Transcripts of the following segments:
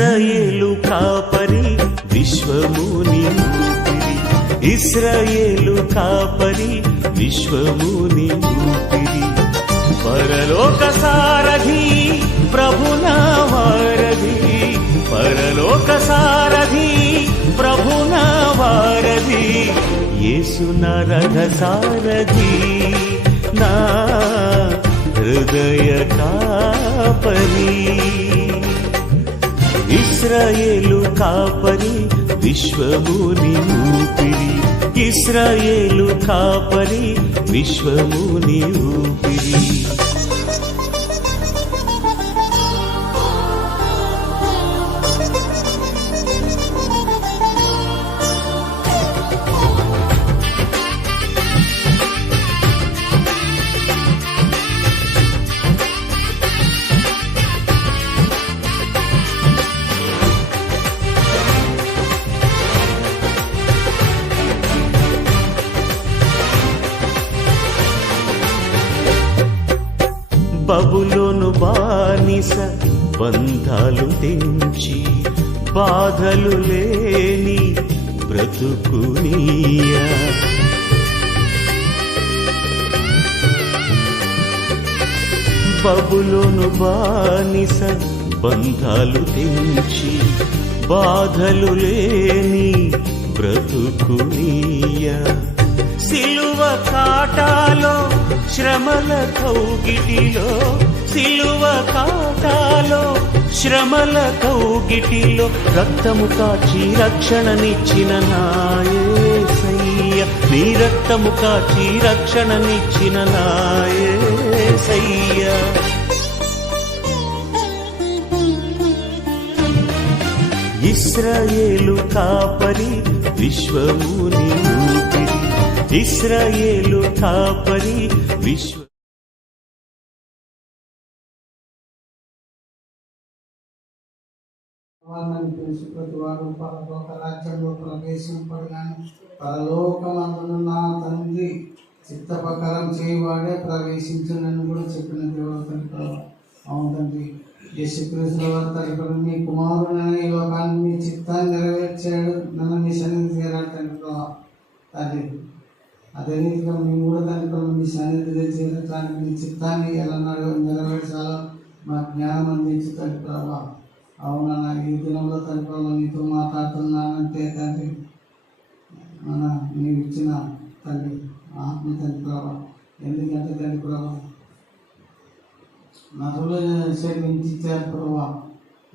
ఇశ్రాయేలు కాపరి విశ్వముని ఊపిరి, ఇశ్రాయేలు కాపరి విశ్వముని ఊపిరి. పరలోక సారథి ప్రభునా వారధి, పరలోక సారథి ప్రభునా వారధి, యేసు నా రథ సారథి, నా హృదయ కాపరి. ఇశ్రాయేలు కాపరి విశ్వముని ఊపిరి, ఇశ్రాయేలు కాపరి విశ్వముని ఊపిరి. బబులోను బానిస బంధాలు తెంచి, బాధలు లేని బ్రతుకునియా. బబులోను బానిస బంధాలు తెంచి, బాధలు లేని బ్రతుకునియా. సిలువ కాటాలో శ్రమల కౌగిటిలో, సిలువ కాటాలో శ్రమల కౌగిటిలో, రక్తము కాచి రక్షణనిచ్చిన నా యేసయ్య, నీ రక్తము కాచి రక్షణనిచ్చిన నా యేసయ్య. ఇశ్రాయేలు కాపరి విశ్వముని ఊపిరి, ఇశ్రాయేలు కాపరి విశ్వ. ప్రతి వారు పరలోక రాజ్యంలో ప్రవేశింపడగానే పరలోకమందున నా తండ్రి చిత్త ప్రకారం చేయవాడే ప్రవేశించునని కూడా చెప్పిన దేవుడు. అవును తండ్రి, యేసుక్రీస్తు వారి తరపున మీ కుమారుడైన ఈ లోకాన్ని మీ చిత్తాన్ని నెరవేర్చాడు, నన్ను మీ సన్నిధి చేరాడు తండ్రి. అదే రీతిగా మేము కూడా తండ్రి మీ సన్నిధిలో చేరటానికి మీ చిత్తాన్ని ఎలా నెరవేర్చాలో మా జ్ఞానం అందించి తండ్రి ప్రభావ. అవునన్నా, ఈ దినంలో తండ్రి నీతో మాట్లాడుతున్నానంటే తండ్రి నీవు ఇచ్చిన తండ్రి ఆత్మ తండ్రి ప్రభావ. ఎందుకంటే తండ్రి ప్రభావ నదులు సేవించారు ప్రభావ,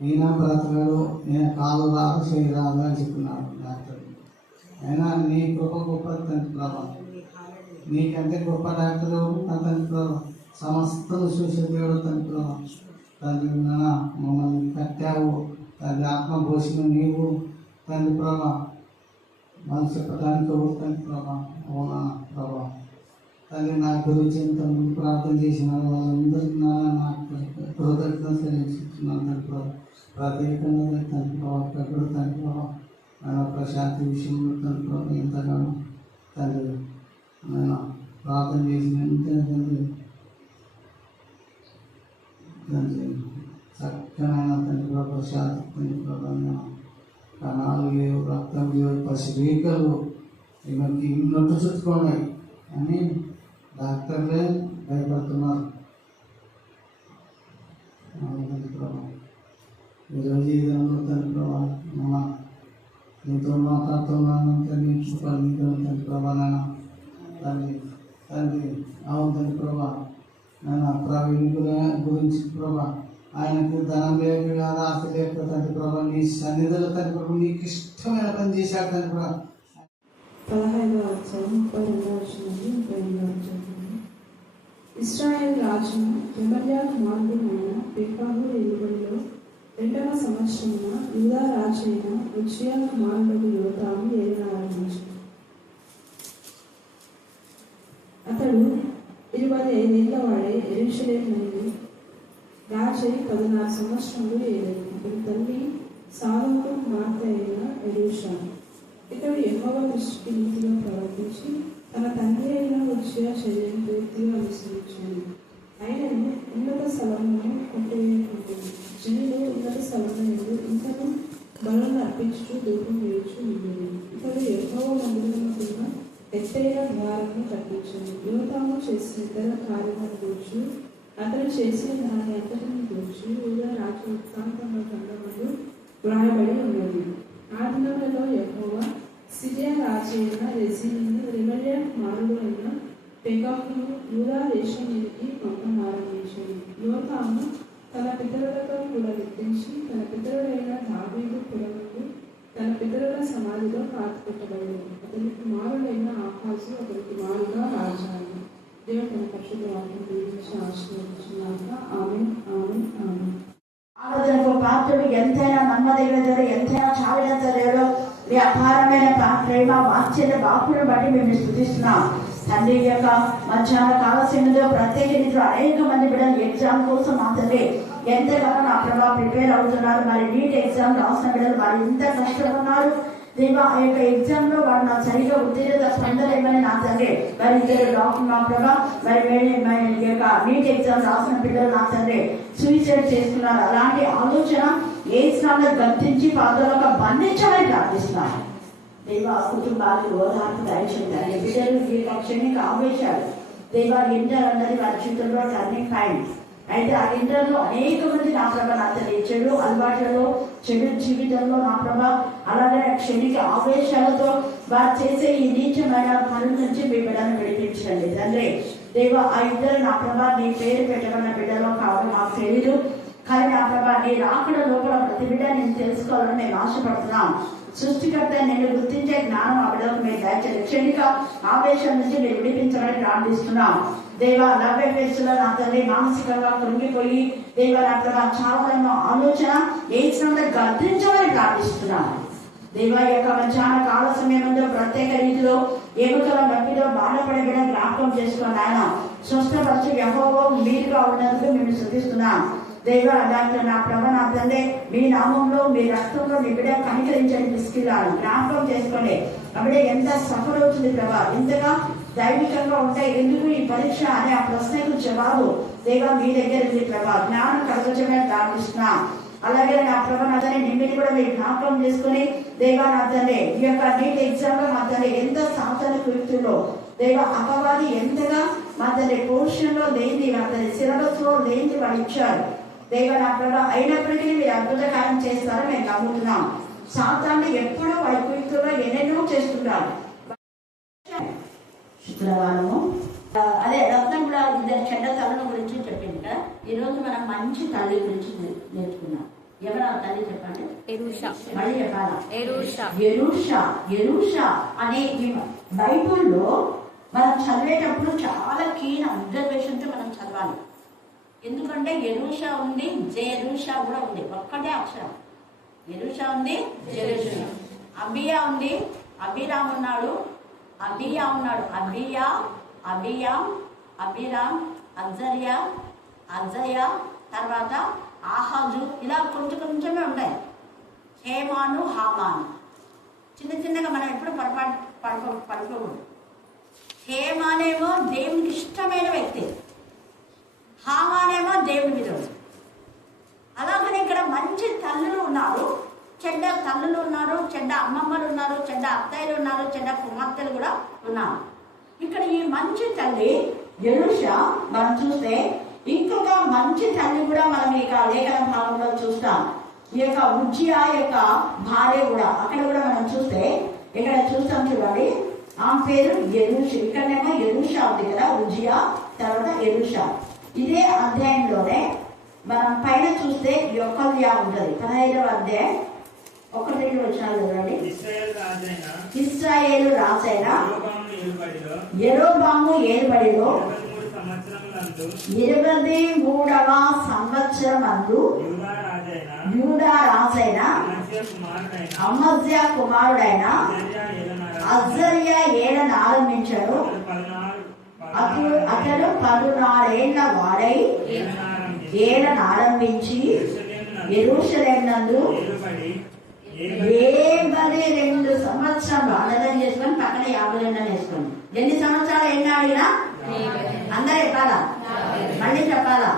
ఈయన బ్రతకడు, నేను కాలు రాదు చేయి రాదు అని చెప్పినాడు డాక్టర్. అయినా నీ కృప గొప్ప తండ్రి ప్రభావ, నీకంటే గొప్ప డాక్టర్ తండ్రి ప్రభావ. సమస్తను చూసే దేవుడు తండ్రి ప్రభావ. తండ్రి మమ్మల్ని కట్టావు తండ్రి, ఆత్మ పోసిన నీవు తండ్రి ప్రభావ. మనం చెప్పడానికి తండ్రి ప్రభావ. అవునా ప్రభావ తండ్రి, నా గురించి ఎంతమంది ప్రార్థన చేసిన వాళ్ళందరికీ నాకు కృతజ్ఞత చెల్లించుతున్నాను తండ్రి ప్రభావ. ప్రత్యేకంగా తండ్రి ప్రభావ ఎప్పుడు తండ్రి ప్రభావ ప్రశాంతి విషయంలో తండ్రి ప్రభావ ఎంతగానో తండ్రి నేను ప్రార్థన చేసిన తండ్రి తండ్రి చక్కనైన తండ్రి ప్రభావ ప్రశాంతి తండ్రి ప్రభావ. కణాలు లేవు, రక్తం లేవు, పసిరీకలు ఈమెకి నొట్టు చుట్టుకున్నాయి అని డాక్టర్లే భయపడుతున్నారు. తండ్రి ప్రభావ ఈరోజు ఈ విధంగా తండ్రి ప్రభావ నీతో మాట్లాడుతున్నాను తండ్రి. తండ్రి ప్రభావ తండ్రి తండ్రి అవును తండ్రి ప్రభావ. నేను ప్రవీణ్ గురించి ప్రభావ, ఆయనకు ధనం లేక కాదు, ఆస్తి లేక తండ్రి ప్రభావ నీ సన్నిధిలో తండ్రి ప్రభావ నీకు ఇష్టమైన పని చేశాడు తండ్రి ప్రభావ. 15వ అధ్యాయం 32వ వచనం. ఇశ్రాయేలు రాజు రెమల్యా కుమారుడైన పెకాహు ఏలుబడిలో 2వ సంవత్సరమున యూదా రాజైన ఉజ్జియా కుమారుడు యోతాము ఏలిన ఆరంభించాడు. అతడు 25 ఏళ్ల వాడే యెరూషలేమునందు రాజై 16 సంవత్సరములు ఏలాడు. అతని తల్లి సాదోకు కుమార్తె అయిన ఎలీషా. ఇతడు యెహోవా దృష్టికి నీతిగా ప్రవర్తించి తన తండ్రి అయిన ఉజ్జియా శరీరం పూర్తిగా అనుసరించాడు. ఆయనను ఉన్నత స్థలమును కొట్టివేయకుంటుంది. జనులు ఉన్నత స్థలమునందు ఇంతకు ప్రార్థిస్తూ ధూపం వేయచ్చు ఉండేది. ఇతడు యెహోవా మందిరముకున్న ఎత్తైన ద్వారమును కట్టించాడు. యోతాము చేసిన ఇతర కార్యములను గూర్చి అతను చేసిన దాని అంతటిని గూర్చి యూదా రాజు వృత్తాంతముల గ్రంథములో వ్రాయబడి ఉన్నది. ఆ దినములలో యెహోవా సిరియా రాజైన రెజీనును రెమల్యా కుమారుడు అయిన పెకహును యూదా దేశం మీదకి పంపనారంభించాడు. యోతాము తన పితరులతో కూడా ఎత్తించి తన పితరుడైన దావీదు పురమును తన పితరుల సమాధిలో పాతిపెట్టబడింది. అతని కుమారుడైన ఆహాజు అతని కుమారుగా రాజాను. దేవుడు తన పరిశుద్ధ వాక్యం గురించి ఆశీర్వదించుగాక. ఆమేన్, ఆమేన్, ఆమేన్. ఆరాధనకు పాత్రుడు ఎంతైనా నమ్మదగినదో ఎంతైనా చాలినంతలేడో మీ అపారమైన ప్రేమ వాత్సల్య బాపులను బట్టి మేము స్తుతిస్తున్నాం. తండ్రి యొక్క మధ్యాహ్న కాల సమయంలో ప్రత్యేక రీతిలో అనేక మంది బిడ్డలు ఎగ్జామ్ కోసం మాత్రమే ఎంతగానో నా ప్రభావ ప్రిపేర్ అవుతున్నారు. మరి నీట్ ఎగ్జామ్ రాసిన బిడ్డలు వారు ఎంత కష్టపడుతున్నారు. దేవా ఆ యొక్క ఎగ్జామ్ లో వాడు నాకు సరిగా ఉత్తీర్ణత పొందలేమని నా తండ్రి మరి ఇద్దరు డాక్టర్ నా ప్రభా మరి యొక్క నీట్ ఎగ్జామ్ రాసిన పిల్లలు నా తండ్రి సూసైడ్ చేసుకున్నారు. అలాంటి ఆలోచన ఏ స్థానంలో గర్తించి పాత్రలో బంధించాలని ప్రార్థిస్తున్నారు. దేవా కుటుంబాలకు ఓదార్పు దయచేయాలి. బిడ్డలు ఈ క్షణిక ఆవేశాలు దేవా ఇంటర్ అన్నది వారి జీవితంలో టర్నింగ్ పాయింట్. అయితే ఆ ఇంటర్లో అనేక మంది నా ప్రభా నా తల్లి చెడు అలవాట్లలో చెడు జీవితంలో నా ప్రభా అలాగే క్షణిక ఆవేశాలతో వారు చేసే ఈ నీచమైన పనుల నుంచి మీ బిడ్డను విడిపించండి తండ్రి. దేవా ఆ ఇద్దరు నా ప్రభా నీ పేరు పెట్టబడిన బిడ్డలో కావాలి మాకు తెలియదు, కానీ నా ప్రభా నీ రాకడ లోపల ప్రతి బిడ్డ నేను తెలుసుకోవాలని మేము ఆశపడుతున్నాం. సృష్టికర్త నేను గుర్తించే జ్ఞానం ఆ బిడ్డలకు మీరు దయచేయండి. క్షణిక ఆవేశం నుంచి మీరు విడిపించమని ప్రార్థిస్తున్నాం. దేవా 40 వయసులో నా తల్లి మానసికంగా కృంగిపోయి దేవా నా ప్రభా చావలన్న ఆలోచన ఏ సమయంలో గర్తించమని ప్రార్థిస్తున్నాం. దేవా యొక్క మధ్యాహ్న కాల సమయంలో ప్రత్యేక రీతిలో ఎముకల నొప్పిలో బాధపడే బిడ్డ జ్ఞాపకం చేసుకుని ఆయన స్వస్థపరిచి యెహోవా మీరుగా ఉన్నందుకు మేము స్తుతిస్తున్నాం. దేవా డాక్టర్ నా ప్రభా నా తండ్రి మీ నామంలో మీ రక్తంలో మీ బిడ్డ కనికరించని తీసుకెళ్ళాలి జ్ఞాపకం చేసుకోండి. అప్పుడే ఎంత సఫర్ అవుతుంది ప్రభా, ఎంతగా దైవికంగా ఉంటాయి ఎందుకు ఈ పరీక్ష అనే ఆ ప్రశ్నకు జవాబు దేవా మీ దగ్గర ఉంది ప్రభా. జ్ఞానం కలగజమే ప్రార్థిస్తున్నాం. అలాగే నా ప్రభా నా తండ్రి నిన్ను కూడా మీరు జ్ఞాపకం చేసుకుని దేవా నా తండ్రి ఈ యొక్క నీట్ ఎగ్జామ్ లో మా తండ్రి ఎంత సాధన కుర్తుల్లో దేవా అపవాది ఎంతగా మా తండ్రి పోర్షన్ లో లేని మా తండ్రి సిలబస్ లో లేని వాడు ఇచ్చారు దేవా నా ప్రభా. అయినప్పటికీ మీరు అద్భుత కార్యం చేస్తారని మేము నమ్ముతున్నాం. సాతాన్ని ఎప్పుడూ వాడి కుర్తుల్లో ఎన్నెన్నో చేస్తుంటారు. శుక్రవారము అదే రత్నం కూడా ఇద్దరు చెడ్డ తల్లుల గురించి చెప్పింది కదా. ఈరోజు మనం మంచి తల్లి గురించి నేర్చుకున్నాం. ఎవరు ఆ తల్లి చెప్పండి? మళ్ళీ చెప్పాలా? ఎరూషా అనే బైబుల్లో మనం చదివేటప్పుడు చాలా కీన్ అబ్జర్వేషన్ తో మనం చదవాలి. ఎందుకంటే ఎరూషా ఉంది, జెరూషా కూడా ఉంది, ఒక్కటే అక్షరం. ఎరూషా ఉంది, జెరూషా. అబియా ఉంది, అభిరామ్ ఉన్నాడు, అబియా ఉన్నాడు. అభిరామ్, అజయా, తర్వాత ఆహాజు, ఇలా కొంచెమే ఉంటాయి. హేమాను, హామాను చిన్నగా మనం ఎప్పుడు పడుకోకూడదు. హేమానేమో దేవునికి ఇష్టమైన వ్యక్తి, హామానేమో దేవుని విరోధి. అలాగనే ఇక్కడ మంచి తల్లులు ఉన్నారు, చెడ్డ తల్లులు ఉన్నారు, చెడ్డ అమ్మమ్మలు ఉన్నారు, చెడ్డ అత్తయ్యలు ఉన్నారు, చెడ్డ కుమార్తెలు కూడా ఉన్నారు. ఇక్కడ ఈ మంచి తల్లి ఎరూషా మనం చూస్తే ఇంకొక మంచి తల్లి కూడా మనం ఇక లేఖన భాగంలో చూస్తాం. ఈ యొక్క ఉజ్జియా యొక్క భార్య కూడా అక్కడ కూడా మనం చూస్తే ఇక్కడ చూస్తాం చూడండి. ఆమె పేరు ఎరూషా. ఇక్కడనేమో ఎరూషా ఉంది కదా, ఉజ్జియా తర్వాత ఎరూషా. ఇదే అధ్యాయంలోనే మనం పైన చూస్తే యొక్కల్యా ఉంటుంది. 15వ అధ్యాయం 1-2 వచనాలు చూడండి. ఇశ్రాయేలు రాజైన యెరోబాము ఏలుబడిలో 23వ సంవత్సరమందు యూదా రాజైన అమజ్యా కుమారుడైన అజర్యా ఏలన ఆరంభించాడు. అతడు 14 ఏళ్ల వాడై ఏలన ఆరంభించి యెరూషలేమునందు 72 సంవత్సరాలు అన్నదాన్ని చేసుకొని పక్కన 52 వేసుకోండి. ఎన్ని సంవత్సరాలు ఎన్ని అడిగినా అందరూ చెప్పాలా? మళ్ళీ చెప్పాలా?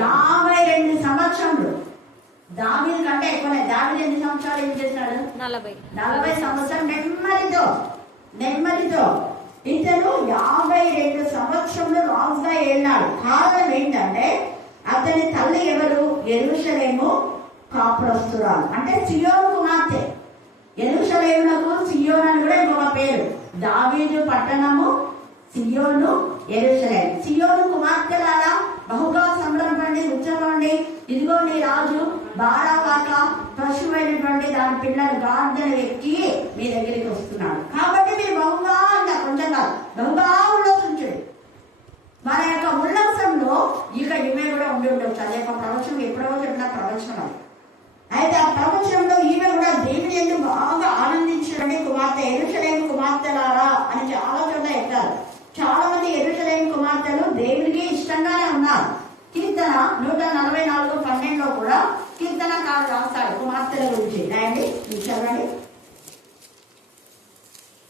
52 సంవత్సరములు దావీదు కంటే ఎక్కువనే. దావీదు ఎన్ని సంవత్సరాలు ఏం చేశాడు? 40 సంవత్సరాలు నెమ్మదితో. ఇతను 52 సంవత్సరంలో రాజుగా ఏళ్ళాడు. కారణం ఏంటంటే అతని తల్లి ఎవరు? యెరూషలేము కాపురస్తురాలు, అంటే సియోను కుమార్తె. యెరూషలేమునకు సియోను అని కూడా ఇంకొక పేరు. దావీదు పట్టణము సియోను, యెరూషలేము. సియోను కుమార్తెలారా బహుగా సంబరపడండి, ఉత్సవండి. ఇదిగో నీ రాజు బారాపాక పశువైనటువంటి దాని పిల్లలు గార్దెను ఎక్కి మీ దగ్గరికి వస్తున్నాడు. కాబట్టి మీరు బహుగా కొంచెం కాదు, బహుగా ఉల్లాసించండి. మన యొక్క ఉల్లాసంలో ఇక ఈమె కూడా ఉండి ఉండవచ్చు. అదే ఒక ప్రవచనం ఎప్పుడో చెప్పిన ప్రవచనం. అయితే ఆ ప్రవచనంలో ఈమె కూడా దేవుని ఎందుకు బాగా ఆనందించండి కుమార్తె, యెరూషలేము కుమార్తెలారా అని చాలా చోట్ల ఎక్కారు. చాలా మంది యెరూషలేము కుమార్తెలు దేవునికి ఇష్టంగానే ఉన్నారు. కీర్తన 144:12 కూడా కీర్తనకారుడు రాస్తాడు కుమార్తెల గురించి. రాయండి, చదవండి.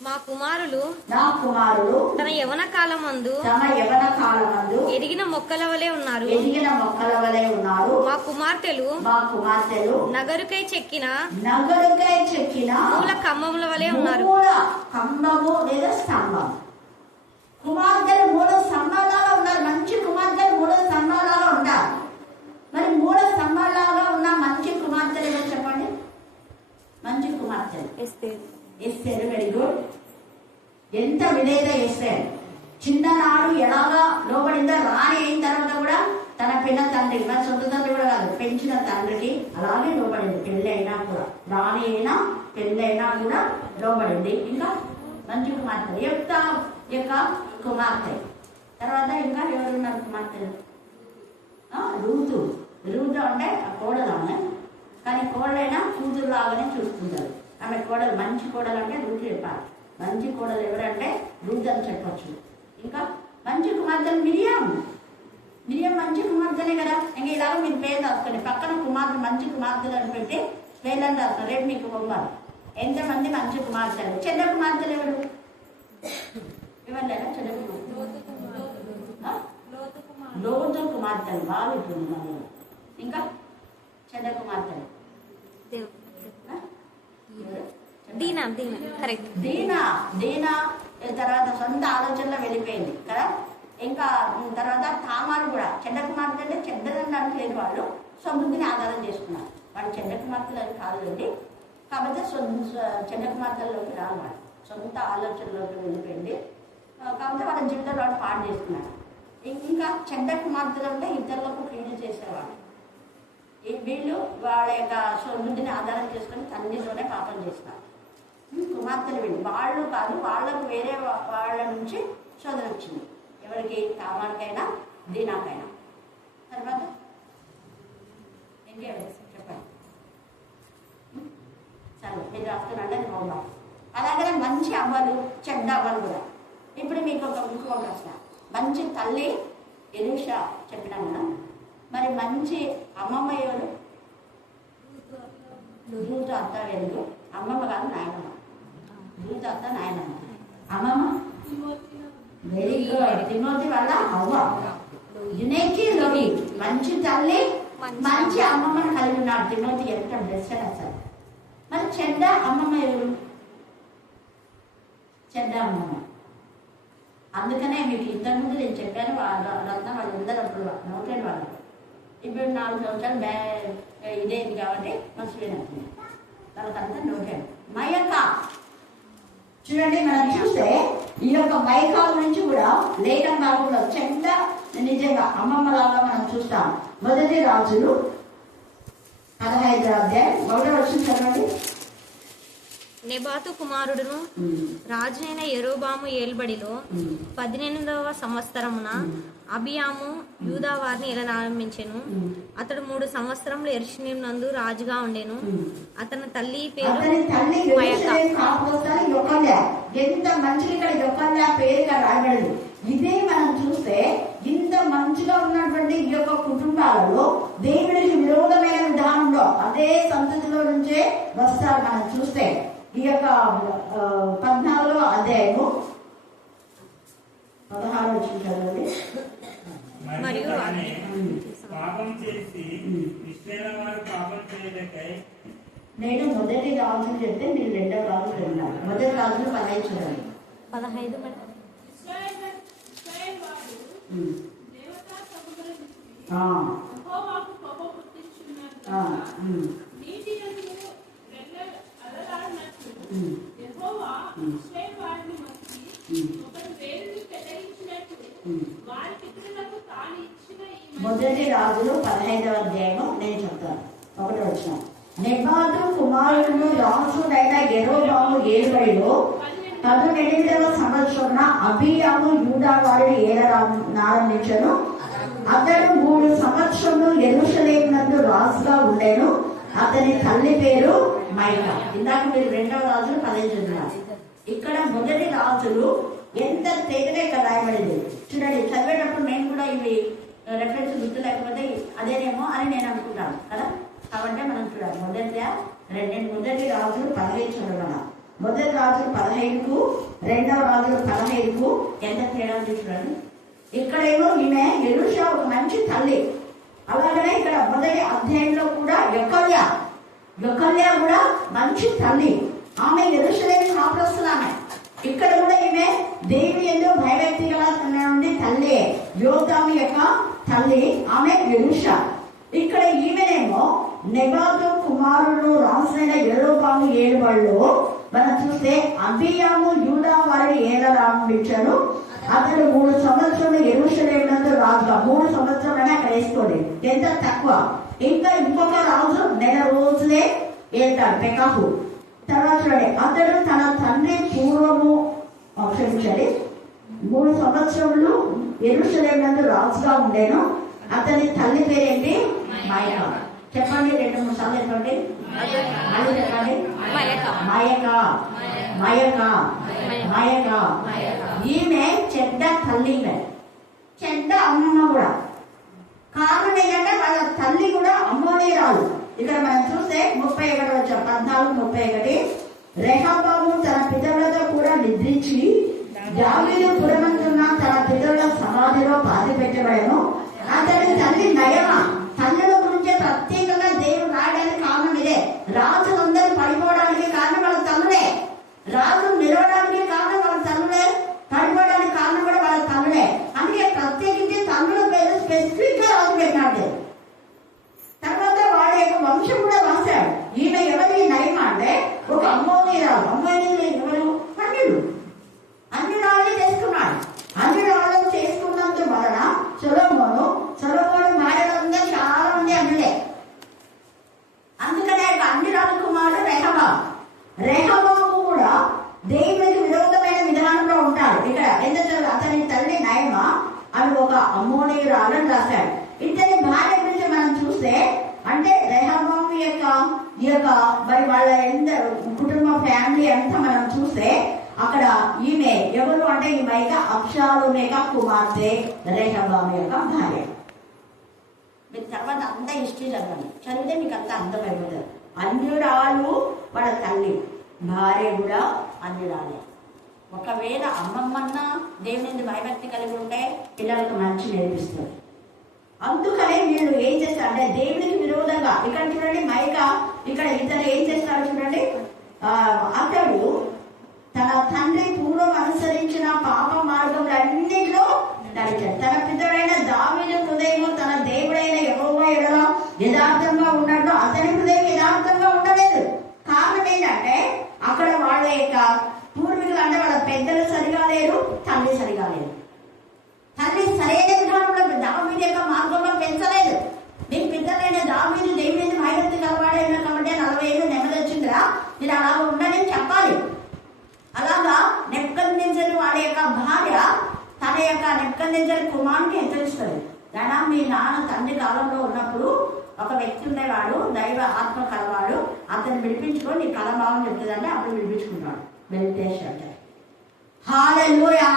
మా కుమారులు నా కుమారులు తన యవన కాలమందు ఎదిగిన మొక్కల వలె ఉన్నారు. మా కుమార్తెలు నగరుకై చెక్కిన మూల కంబముల వలె ఉన్నారు. కంబము లేదా స్తంభం. కుమార్తెలు మూల స్తంభాలాగా ఉన్నారు. మంచి కుమార్తెలు మూల స్తంభాలాగా ఉంటారు. మరి మూల స్తంభాలాగా ఉన్న మంచి కుమార్తెలు ఏదో చెప్పండి. మంచి కుమార్తెలు ఎస్తేరు. Very good. ఎంత విధేయత ఎస్తేరు. చిన్ననాడు ఎలాగా లోబడిందో రాణి అయిన తర్వాత కూడా తన పిల్ల తండ్రికి, మన సొంత తండ్రి కూడా కాదు, పెంచిన తండ్రికి అలాగే లోబడింది. పెళ్ళి అయినా కూడా, రాణి అయినా పెళ్ళి అయినా కూడా లోబడింది. ఇంకా మంచి కుమార్తె యొక్క కుమార్తె. తర్వాత ఇంకా ఎవరున్నారు కుమార్తెలు? రూతు అంటే కోడలు ఆమె. కానీ కోడలైనా కూతురు లాగానే చూస్తుంటారు. ఆమె కోడలు, మంచి కోడలు అంటే రూతు చెప్పాలి. మంచి కోడలు ఎవరంటే రూతు అని చెప్పచ్చు. ఇంకా మంచి కుమార్తెలు మిరియం మంచి కుమార్తెనే కదా. ఇంకా ఇలాగ మీరు పేరు రాసుకోండి. పక్కన కుమార్తె మంచి కుమార్తెలు అని పెట్టి పేర్లను రాసుకోండి. రేపు మీకు బొమ్మలు ఎంతమంది మంచి కుమార్తెలు. చెడ్డ కుమార్తెలు ఎవరు? ఎవరిలేనా చెడ్డ కుమార్తెలు? లోతు కుమార్తెలు బాగా ఉంటుంది. ఇంకా చెడ్డ కుమార్తెలు దీనా. తర్వాత సొంత ఆలోచనలో వెళ్ళిపోయింది కదా. ఇంకా తర్వాత తామారు కూడా చెడ్డ కుమార్తె అంటే చెడ్డదనడానికి లేదు. వాళ్ళు సమృద్ధిని ఆధారం చేసుకున్నారు. వాళ్ళు చెడ్డ కుమార్తెలు అని కాదు అండి. కాబట్టి చెడ్డ కుమార్తెల్లోకి రాదు. వాళ్ళు సొంత ఆలోచనలోకి వెళ్ళిపోయింది. కాబట్టి వాళ్ళ జీవితంలో వాళ్ళు పాడు చేసుకున్నారు. ఇంకా చెడ్డ కుమార్తెలు అంటే ఇతరులకు కీడు చేసేవాళ్ళు. వీళ్ళు వాళ్ళ యొక్క సమృద్ధిని ఆధారం చేసుకుని తండ్రితోనే పాపం చేస్తున్నారు. కుమార్తెలు వీళ్ళు వాళ్ళు కాదు, వాళ్ళకు వేరే వాళ్ళ నుంచి శోధన వచ్చింది. ఎవరికి? తామారికైనా దీనాకైనా. తర్వాత ఇంకేమైనా చెప్పండి. సరే మీరు రాస్తున్నాంటే అది బాగున్నాం. అలాగే మంచి అవ్వలు, చెడ్డ అవ్వలు కూడా. ఇప్పుడు మీకు ఇంకొక ప్రశ్న. మంచి తల్లి ఎలీషా చెప్పినాం కదా. మరి మంచి అమ్మమ్మ ఎవరు? రూతు అత్త వెలుగు. అమ్మమ్మ కాదు, నాయనమ్మ. రూతు అత్త నాయనమ్మ. అమ్మమ్మ వెరీ గుడ్. తిమోతి వల్ల అవ్వ. యునేకి లోగి మంచి తల్లి మంచి అమ్మమ్మను కలిగి ఉన్నాడు తిమోతి. ఎంత బ్లెస్డ్ అసలు. మరి చెడ్డ అమ్మమ్మ ఎవరు? చెడ్డ అమ్మమ్మ. అందుకనే మీకు ఇంతకుముందు నేను చెప్పాను వాళ్ళంతా వాళ్ళందరూ అప్పుడు నోటెడ్ వాళ్ళు. ఇప్పుడు 4 సంవత్సరాలు ఇదేది కాబట్టి మర్చిపోయినట్టుంది. వాళ్ళకంతా నోటెడ్. మయక చూడండి. మనం చూస్తే ఈ యొక్క మైకా గురించి కూడా లేఖన భాగంలో చెడ్డ నిజంగా అమ్మమ్మలాగా మనం చూస్తాం. 1 రాజులు 15వ అధ్యాయం 1వ వచనం చదవండి. నెబాతు కుమారుడును రాజైన యెరోబాము ఏల్బడిలో 18వ సంవత్సరమున అబియాము యూదా వారిని ఏలనారంభించెను. అతడు 3 సంవత్సరములు యెరూషలేము నందు రాజుగా ఉండెను. అతని తల్లి పేరు మయకా. ఎంత మంచిగా ఇక్కడ యొకల్యా పేరుగా రాయబడింది. ఇదే మనం చూస్తే ఇంత మంచిగా ఉన్నటువంటి ఈ యొక్క కుటుంబాలలో దేవుడికి విరోధమైన విధానంలో అదే సంతతిలో నుంచే వస్తారు. మనం చూస్తే ఈ యొక్క 14వ అధ్యాయము 16 చదవండి. మరియు పాపం చేసి ఇశ్రాయేలు వారు పాపం నేను మొదటి రాజులు చెప్తే మీరు రెండవ రాజులు విన్నారు. మొదటి రాజులు 15 చూడండి. 15 మేడం. మొదటి రాజులు 15వ అధ్యాయము నేను చెప్తాను. 1వ వచనం. నెబాతు కుమారుడు రాజుడైన యెరోబాము ఏలుబడిలో 18వ సంవత్సరమున అబీయాము యూదా వారిని ఏలనారంభించెను. అతడు 3 సంవత్సరములు యెరూషలేమునందు రాజుగా ఉండెను. అతని తల్లి పేరు మైకా. ఇందాక మీరు రెండవ రాజులు 15 చదివారు. ఇక్కడ మొదటి రాజులు ఎంత తేదీగా ఇక్కడ రాయబడింది చూడండి. చదివేటప్పుడు నేను కూడా ఇవి రెఫరెన్స్ గుర్తు లేకపోతే అదేనేమో అని నేను అనుకుంటాను కదా. కాబట్టి మనం చూడాలి. మొదటి రాజులు 15 చదవడం. మొదటి రాజులు 15కు రెండవ రాజులు 15కు ఎంత తేడా చూడండి. ఇక్కడేమో ఈమె యెరూషా ఒక మంచి తల్లి. అలాగనే ఇక్కడ మొదటి అధ్యాయంలో కూడా యొకల్య కూడా మంచి తల్లి. ఆమె యెరూషలేము కాపురస్తులామె. ఇక్కడ కూడా ఈమె దేవి ఎందు భయభక్తి గల నుండి తల్లి, యోతాము యొక్క తల్లి. ఆమె యెరూషా. ఇక్కడ ఈమెనేమో నెబాతు కుమారుడు రాజైన యెరోబాము ఏలుబడిలో మనం చూస్తే అబీయాము యూదా వారిని ఏలనారంభించాడు. అతడు 3 సంవత్సరాలు యెరూషలేమునందు రాజుగా. 3 సంవత్సరాలనే అక్కడ వేసుకోండి, ఎంత తక్కువ. ఇంకా ఇంకొక రాజు 1 నెల రోజులే ఏళ్తాడు, పెకాహు. తర్వాత చూడండి, అతడు తన తండ్రి పూర్వము క్షమించాలి 3 సంవత్సరములు యెరూషలేమునందు రాజుగా ఉండేను. అతని తల్లి పేరేంటి? మాయకా. చెప్పండి, 2-3 సార్లు చెప్పండి. మళ్ళీ చెప్పండి. మాయకా. ఈమె చెడ్డ తల్లి, చెడ్డ అమ్మమ్మ కూడా. కారణం ఏంటంటే వాళ్ళ తల్లి కూడా అమ్మోనీరాలు. ఇక్కడ మనం చూస్తే 31 వచ్చా 14:31. రెహబాము తన పితరులతో కూడా నిద్రించి దావీదు పురమందున్న తన పితరుల సమాధిలో పాతి పెట్టబడను. అతని తల్లి నయమ. తల్లుల గురించే ప్రత్యేకంగా దేవుడు రాయడానికి కారణం ఇదే. రాజులందరూ పడిపోవడానికి కారణం వాళ్ళ తల్లులే. రాజు నిలవడానికి కారణం వాళ్ళ తల్లులే. పడిపోవడానికి కారణం కూడా వాళ్ళ తల్లులే. అందుకే ప్రత్యేకించి తల్లుల పేరు స్పెసిఫిక్ గా రాజు పెట్టినాడు. తర్వాత వాళ్ళ యొక్క వంశం కూడా రాశాడు. ఈమె ఎవరి నయమ అంటే ఒక అమ్మోనీరాలు. అమ్మోనీలు ఎవరు? అన్ని రాళ్ళని చేసుకున్నాడు. అన్ని రాళ్ళను చేసుకున్నంత వలన సొలొమోను భార్యలందరూ చాలా మంది అన్నులే. అందుకనే అన్ని రాళ్ళ కుమారుడు రెహబాము కూడా దేవునికి విరోధమైన విధానంలో ఉంటాడు. ఇక్కడ ఎందుకంటే అతని తల్లి నయమ అని ఒక అమ్మోనీయురాలని రాశాడు. ఇతని భార్య గురించి మనం చూస్తే అంటే రెహబాము యొక్క మరి వాళ్ళ కుటుంబ ఫ్యామిలీ అంతా మనం చూస్తే అక్కడ ఈమె ఎవరు అంటే ఈ మైకా అబ్షాలోము యొక్క కుమార్తె, రెహబాము యొక్క భార్య. మీకు తర్వాత అంతా హిస్టరీ చదివితే మీకు అంతా అర్థమైపోతుంది. అన్యురాలు వాళ్ళ తల్లి, భార్య కూడా అన్యురాలే. ఒకవేళ అమ్మమ్మన్నా దేవుని భయభక్తి కలిగి ఉంటే పిల్లలకు మంచి నేర్పిస్తారు. అందుకనే వీళ్ళు ఏం చేస్తారంటే దేవునికి విరోధంగా ఇక్కడ చూడండి మైకా ఇక్కడ ఇతను ఏం చేస్తాడు చూడండి. అతడు తన తండ్రి పూర్వం అనుసరించిన పాప మార్గములన్నింటిలో నడిచాడు. తన పితరుడైన దావీదు హృదయం తన దేవుడైన యెహోవా ఎడల యథార్థంగా ఉన్నట్టు అతని హృదయం యథార్థంగా ఉండలేదు. కారణం ఏంటంటే అక్కడ వాళ్ళ యొక్క పూర్వీకులు అంటే వాళ్ళ పెద్దలు సరిగా లేరు, తల్లి సరిగా లేదు. తల్లి సరైన విధానంలో దావీదు యొక్క మార్గంలో పెంచలేదు. నీకు పిల్లలైన దావీదు దేవుని భయభక్తి కలవాడైనా కాబట్టి 40 ఏళ్ళు నెమ్మది వచ్చిందిరా, మీరు అలా ఉండని చెప్పాలి. అలాగా నెబుకద్నెజరు వాడి యొక్క భార్య తన యొక్క నెబుకద్నెజరు కుమారుడిని హెచ్చరిస్తుంది. దాని మీ నాన్న తండ్రి కాలంలో ఉన్నప్పుడు ఒక వ్యక్తి ఉండేవాడు, దైవ ఆత్మ కలవాడు, అతన్ని విడిపించుకొని నీ కలభావం చెప్తుందంటే అప్పుడు విడిపించుకున్నాడు. మెడిటేషన్ అంటే హల్లెలూయా.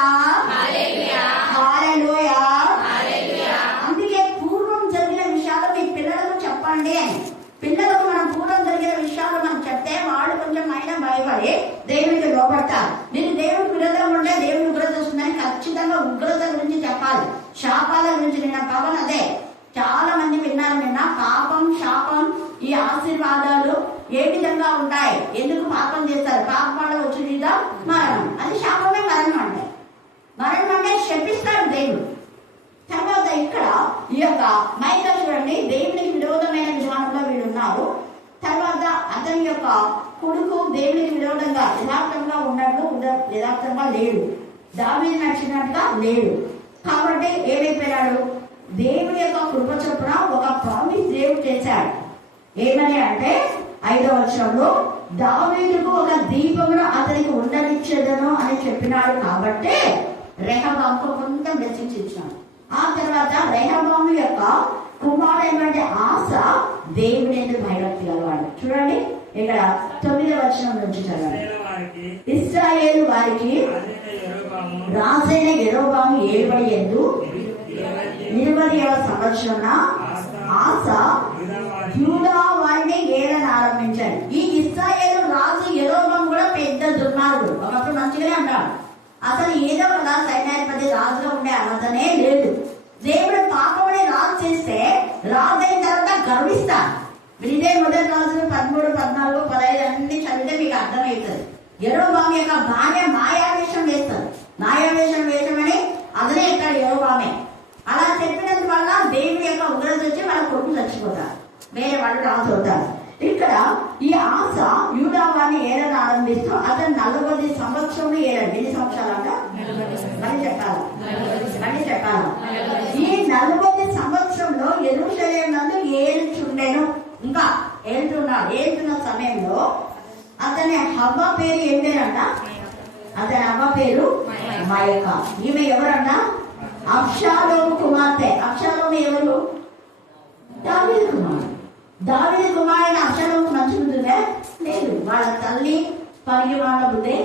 అందుకే పూర్వం జరిగిన విషయాలు మీ పిల్లలకు చెప్పండి అని. పిల్లలకు మనం పూర్వం జరిగిన విషయాలు మనం చెప్తే వాళ్ళు కొంచెం అయినా భయపడి దేవునికి లోపడతారు. మీరు దేవునికి విరోధం ఉంటే దేవుని ఉగ్రత వస్తుందని ఖచ్చితంగా ఉగ్రత గురించి చెప్పాలి. శాపాల గురించి నిన్న పవన్ అదే చాలా మంది విన్నారు. నిన్న పాపం, శాపం, ఈ ఆశీర్వాదాలు ఏ విధంగా మైకా చూడండి, దేవునికి విరోధమైన విధానంలో వీళ్ళు ఉన్నారు. తర్వాత అతని యొక్క కొడుకు దేవునికి విరోధంగా యథార్థంగా ఉన్నట్లు యథార్థంగా లేడు, దావీదు నడిచినట్టుగా లేడు. కాబట్టి ఏమైపోయాడు, దేవుని యొక్క కృప చొప్పున ఒక ప్రామిస్ దేవుడు చేశాడు. ఏమని అంటే 5వ వచనంలో దావీదుకు ఒక దీపమును అతనికి ఉండనిచ్చేదను అని చెప్పినాడు. కాబట్టి రెహబాముకు కొంత బ్లెస్సింగ్స్ ఇచ్చాడు. ఆ తర్వాత రెహబాము యొక్క కుమారుడైనటువంటి ఆస దేవుని యందు భయభక్తి గలవాడు. చూడండి ఇక్కడ 9వ వచనం నుంచి చదవండి. ఇశ్రాయేలు వారికి రాజైన యెరోబాము ఏలుబడి యందు 20వ సంవత్సరాన ఆస యూదా వారిని ఏలన ఆరంభించాడు. ఈ ఇశ్రాయేలు రాజు యెరోబాము కూడా పెద్ద దుర్మార్గుడు. ఒకప్పుడు మంచిగానే అంటాడు, అసలు ఏదో కదా సైన్యాధిపతి రాజుగా ఉండే అర్హతనే లేదు. దేవుడు పాపమని రాజు చేస్తే రాజు అయిన తర్వాత గర్విస్తాడు. ఇదే మొదటి రాజులు 13, 14, 15 అన్ని చదివితే మీకు అర్థమవుతుంది. యెరోబాము యొక్క భార్య మాయావేషం వేస్తారు. మాయావేషం వేషమని అదనే ఎక్కడ యెరోబామే. అలా చెప్పినందువల్ల దేవుడి యొక్క ఉగ్రత వచ్చి వాళ్ళ కొడుకు చచ్చిపోతారు, వేరే వాళ్ళు రాజు అవుతారు. ఇక్కడ ఈ ఆస యూదా వారిని ఏలన ఆరంభిస్తూ అతను 40 సంవత్సరం ఏలండి. ఎన్ని సంవత్సరాలంట? మళ్ళీ చెప్పాలా? ఈ 40 సంవత్సరంలో యెరూషలేము నందు ఏలుచుండెను. ఇంకా ఏలుతున్న సమయంలో అతని హవ్వ పేరు ఏం పేరంట? అతని హవ్వ పేరు మాయక. ఈమె ఎవరంట? అబ్షాలోము కుమార్తె. అబ్షాలోము ఎవరు? దావీదు కుమారుడు. దావీదు కుమారుడు అబ్షాలోము మంచి బుద్ధులే లేదు. వాళ్ళ తల్లి పరిగి వాళ్ళ బుద్ధి,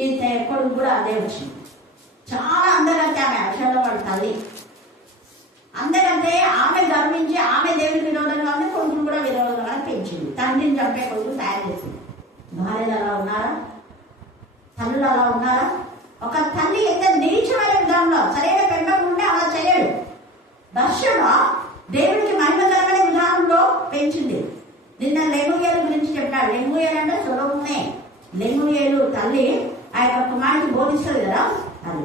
ఈ కొడుకు కూడా అదే వచ్చింది. చాలా అందరంటే ఆమె అబ్షాలోము వాళ్ళ తల్లి. అందరంటే ఆమె గర్వించి ఆమె దేవుడికి విరోధంగా ఉంది, కొడుకును కూడా విరోధంగా పెంచింది. తండ్రిని చంపే కొడుకు తయారు చేసింది. భార్యలు అలా ఉన్నారా? తల్లులు అలా ఉన్నారా? ఒక తల్లి ఎంత నీచమైన విధానంలో సరైన పెంపకం ఉంటే అలా చేయడు. బత్షెబ దేవుడికి మహిమకరమైన విధానంలో పెంచింది. నిన్న లెమూయేలు గురించి చెప్పాడు. లెమూయేలు అంటే సొలొమోనే. లెమూయేలు తల్లి ఆ యొక్క కుమారుడికి బోధిస్తుంది కదా, అది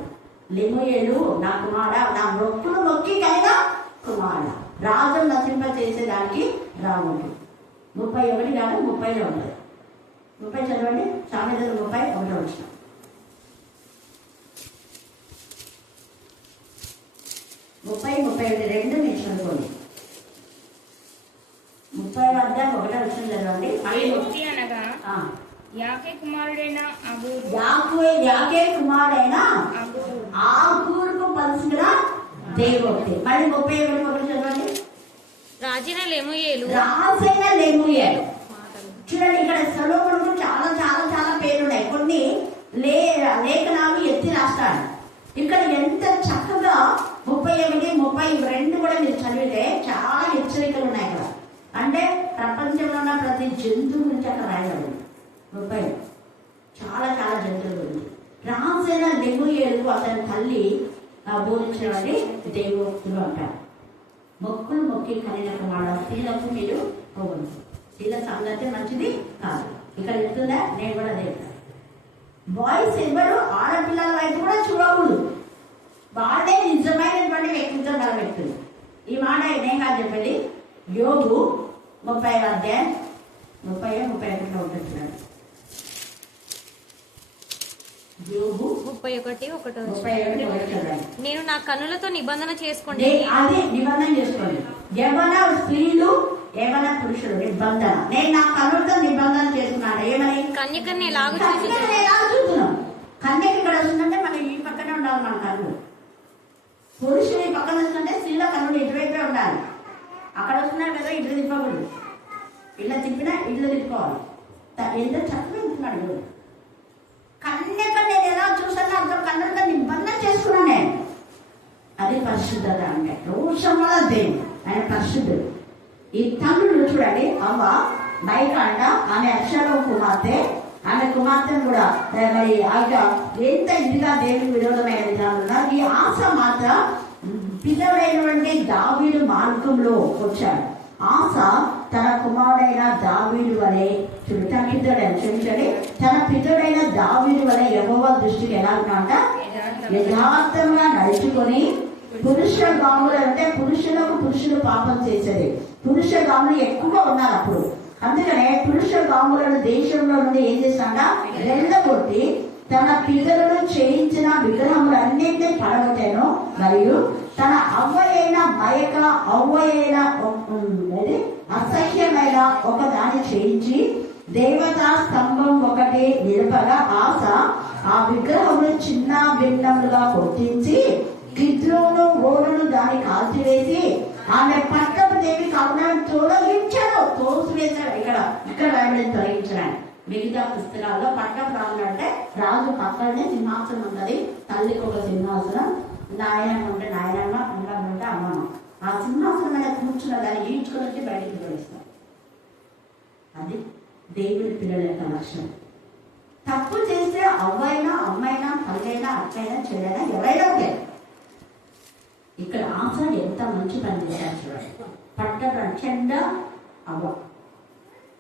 లెమూయేలు నా కుమారుడా, నా మొక్కులు మొక్కి కలిగా కుమారుడా. రాజును నశింప చేసేదానికి రాముడు. 31 కాదు 30లో ఉంటుంది. 30 చదవండి. సామెతలు 31 వచ్చిన 30, 31 రెండు మీరు చదువుకోండి. 30 అధ్యాయం 1వ వచనం చదవండి. అనగా యాకే కుమారుడైన ఆగూరుకు పలిసిన దేవోక్తి. మళ్ళీ 31 చదవండి. రాజైన లెమూయేలు. చూడండి ఇక్కడ సొలొమోనుకు చాలా చాలా చాలా పేరున్నాయి. కొన్ని లేఖనాలు ఎత్తి రాస్తాడు. ఇక్కడ ఎంత చక్కగా 31, 32 కూడా మీరు చదివితే చాలా హెచ్చరికలు ఉన్నాయి కదా. అంటే ప్రపంచంలో ఉన్న ప్రతి జంతువు గురించి అక్కడ రాయబడింది. 30 చాలా చాలా జంతువుల గురించి. రాజైన లెమూయేలుకు అతని తల్లి బోధించేవాడి దేవోక్తులు అంటారు. మొక్కులు మొక్కి కలిగిన కుమారుడు. స్త్రీలకు మీరు పోవద్దు. స్త్రీల సంగతి మంచిది కాదు. ఇక్కడ చెప్తుందా? నేను కూడా అదే. బాయ్స్ ఎవరు ఆడపిల్లల వైపు కూడా చూడకూడదు. వాళ్ళే నిజమైనటువంటి వ్యక్తిత్వం గల వ్యక్తులు. ఈ మాట ఏం కాదు చెప్పండి. యోబు 30వ అధ్యాయం 30, 31 ఉంటుంది. యోబు 31:1. నేను నా కన్నులతో నిబంధన చేసుకోండి. అదే నిబంధన చేసుకోండి. ఏమైనా స్త్రీలు ఏమైనా పురుషులు నిబంధన. నేను నా కన్నులతో నిబంధన చేసుకున్నాను. ఏమని? కన్యకని ఎలాగో చూస్తున్నాం. కన్యక ఇక్కడ వస్తుందంటే మనం ఈ పక్కనే ఉండాలి. మన కన్ను పురుషులు ఈ పక్కన వస్తుంటే స్త్రీల కన్నులు ఇటువైపే ఉండాలి. అక్కడ వస్తున్నారు కదా, ఇల్లు తిప్పకూడదు. ఇళ్ళ తిప్పినా ఇల్లు తిప్పుకోవాలి. ఎంత చక్కగా తింటున్నాడు. కన్యక నేను ఎలా చూసాను అంత కన్నులతో నిబంధన చేసుకున్నాను నేను. అది పరిశుద్ధత. అంటే రోషం వల్ల దేవుడు ఆయన పరిశుద్ధుడు. ఈ తల్లులు చూడండి. అవ్వ మైకాండ ఆమె అబ్షాలోము కుమార్తె. ఆమె కుమార్తెను కూడా మరి ఎంత ఇదిగా దేవుడికి విరోధమైన విధానంలో ఈ ఆస మాత్రం పితడైనటువంటి దావీదు మార్గంలో వచ్చాడు. ఆస తన కుమారుడైన దావీదు వలె తన పితడైన దావీదు వలె యెహోవా దృష్టికి ఎలా ఉన్నాడంట? యథార్థంగా నడుచుకొని పురుషగాములు అంటే పురుషులు పాపం చేసేది. పురుషగాములు ఎక్కువగా ఉన్నారు అప్పుడు. అందుకనే పురుషగాములను దేశంలో నుండి ఏం చేశాడ వెళ్ళగొట్టి తన పితరులు చేయించిన విగ్రహములన్నింటినీ పడగొట్టాను. మరియు తన అవ్వయైన అసహ్యమైన ఒక దాన్ని చేయించి దేవతా స్తంభం ఒకటి నిలపగా ఆశ ఆ విగ్రహములు చిన్న భిన్నములుగా కొట్టించి గిద్రోను ఓడును దాన్ని కాల్చివేసి ఆమె పట్టపు దేవి కాకుండా తొలగించాడు, తోసివేశాడు. ఇక్కడ తొలగించాడు. మిగతా పుస్తకాల్లో పట్టపు రాజులు అంటే రాజు పక్కనే సింహాసనం ఉన్నది, తల్లికి ఒక సింహాసనం, నాయనమ్మ ఉంటే నాయనమ్మ, అమ్మమ్మ ఉంటే అమ్మమ్మ. ఆ సింహాసనం మీద కూర్చున్న దాన్ని ఈడ్చుకుని బయటికి తోలిస్తాం. అది దేవుడి పిల్లల యొక్క లక్షణం. తప్పు చేస్తే అవ్వైనా అమ్మైనా తల్లైనా అక్కైనా చెల్లైనా ఎవరైనా ఉంటే ఇక్కడ ఆశ ఎంత మంచి పని చేశారు చూడండి. పట్టణ చెండ అవ్వ.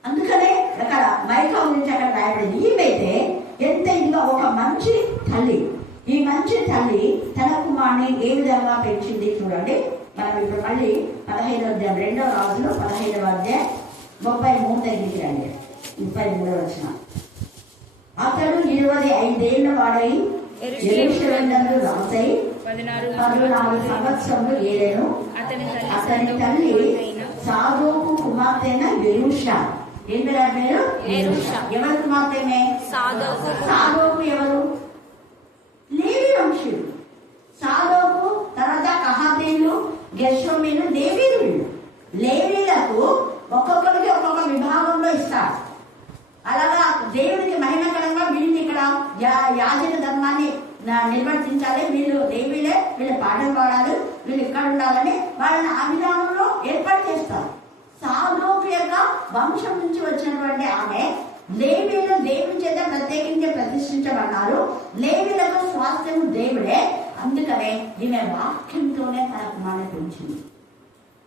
అందుకనే అక్కడ మైకా గురించి అక్కడ రాయబడింది. ఈమెయితే ఎంత ఇదిగా ఒక మంచి తల్లి, ఈ మంచి తల్లి తన కుమార్ని ఏ విధంగా పెంచింది చూడండి. మనం ఇప్పుడు మళ్ళీ 15వ అధ్యాయం 2వ రాజులు 15వ అధ్యాయం 33 దగ్గరికి రండి. 33 వచ్చిన అతడు 25 వాడై యెరూషలేమునందు రాజై 14 సంవత్సరములు ఏలెను. అతని తల్లి సాదోకు కుమార్తెన యెరూషా. ఏం పేరు? ఎవరి కుమార్తెనే? సాదోకు ఎవరు? లేవి వంశీయుడు. సాదోకు తర్వాత కహాతీయులు, గెర్షోమీలు, లేవీయులు. లేవీలకు ఒక్కొక్కరికి ఒక్కొక్క విభాగంలో ఇస్తారు. అలాగా దేవుడికి మహిమకరంగా వీళ్ళని ఇక్కడ యాజక ధర్మాన్ని నిర్వర్తించాలి, వీళ్ళు లేవీలే, వీళ్ళు పాటలు పాడాలి, వీళ్ళు ఇక్కడ ఉండాలని వాళ్ళని ఆ విధానంలో ఏర్పాటు చేస్తారు. సాదోకు యొక్క వంశం నుంచి వచ్చినటువంటి ఆమె లేవీలు దేవుని చేత ప్రత్యేకించి ప్రతిష్ఠించబడ్డారు. లేవీలకు స్వాస్థ్యం దేవుడే. అందుకనే ఈమె వాక్యంతోనే తన కుమార్తె పెంచింది.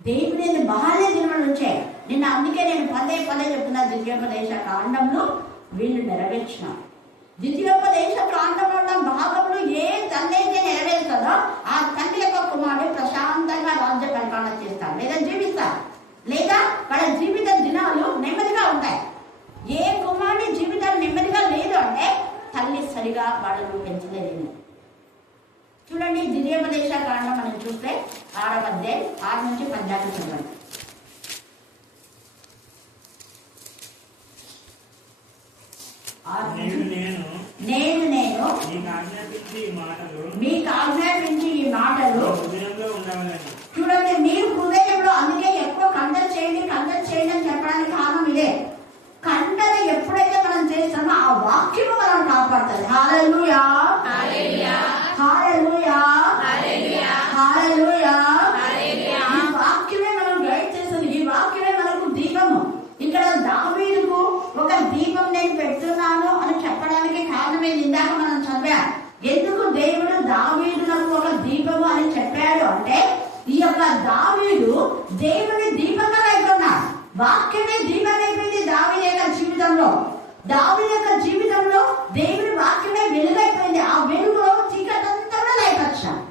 దేవుని బాల్య దినముల నుంచే నిన్న, అందుకే నేను పదే చెప్తున్నా, ద్వితీయోపదేశ కాండంలో వీళ్ళు నెరవేర్చిన ద్వితీయోపదేశ కాండంలో ఉన్న భాగంలో ఏ తల్లి అయితే నెరవేరుతుందో ఆ తల్లి యొక్క కుమారుడు ప్రశాంతంగా రాజ్య పరిపాలన చేస్తారు, లేదా జీవిస్తారు, లేదా వాళ్ళ జీవిత దినాలు నెమ్మదిగా ఉంటాయి. ఏ కుమారుడి జీవితం నెమ్మదిగా లేదు అంటే తల్లి సరిగా వాళ్ళను పెంచలేదు. చూడండి, ద్వితీయోపదేశ కాండం మనం చూస్తే 6వ అధ్యాయం 6 నుంచి 10 చదవండి. నేను మీకు ఆజ్ఞాపించి ఈ మాటలు చూడండి మీరు హృదయంలో. అందుకే ఎక్కువ కండలు చేయండి అని చెప్పడానికి కారణం ఇదే. కండలు ఎప్పుడైతే మనం చేస్తామో ఆ వాక్యము మనం కాపాడుతుంది. హల్లెలూయా, హల్లెలూయా, హల్లెలూయా. ఈ వాక్యమే మనం గైడ్ చేస్తుంది. ఈ వాక్యమే మనకు దీపము. ఇక్కడ దావీదుకు ఒక దీపం నేను పెడుతున్నాను అని చెప్పడానికి కారణమే ఇందాక మనం చదివా. ఎందుకు దేవుడు దావీదులకు ఒక దీపము అని చెప్పాడు అంటే ఈ యొక్క దావీదు దేవుని దీపంగా అయిపోన్నాడు. వాక్యమే దీపం అయిపోయింది దావీదు యొక్క జీవితంలో. దావీదు యొక్క జీవితంలో దేవుని వాక్యమే వెలుగైపోయింది. ఆ వెలుగులో చీకటంతా లైపచ్చాడు.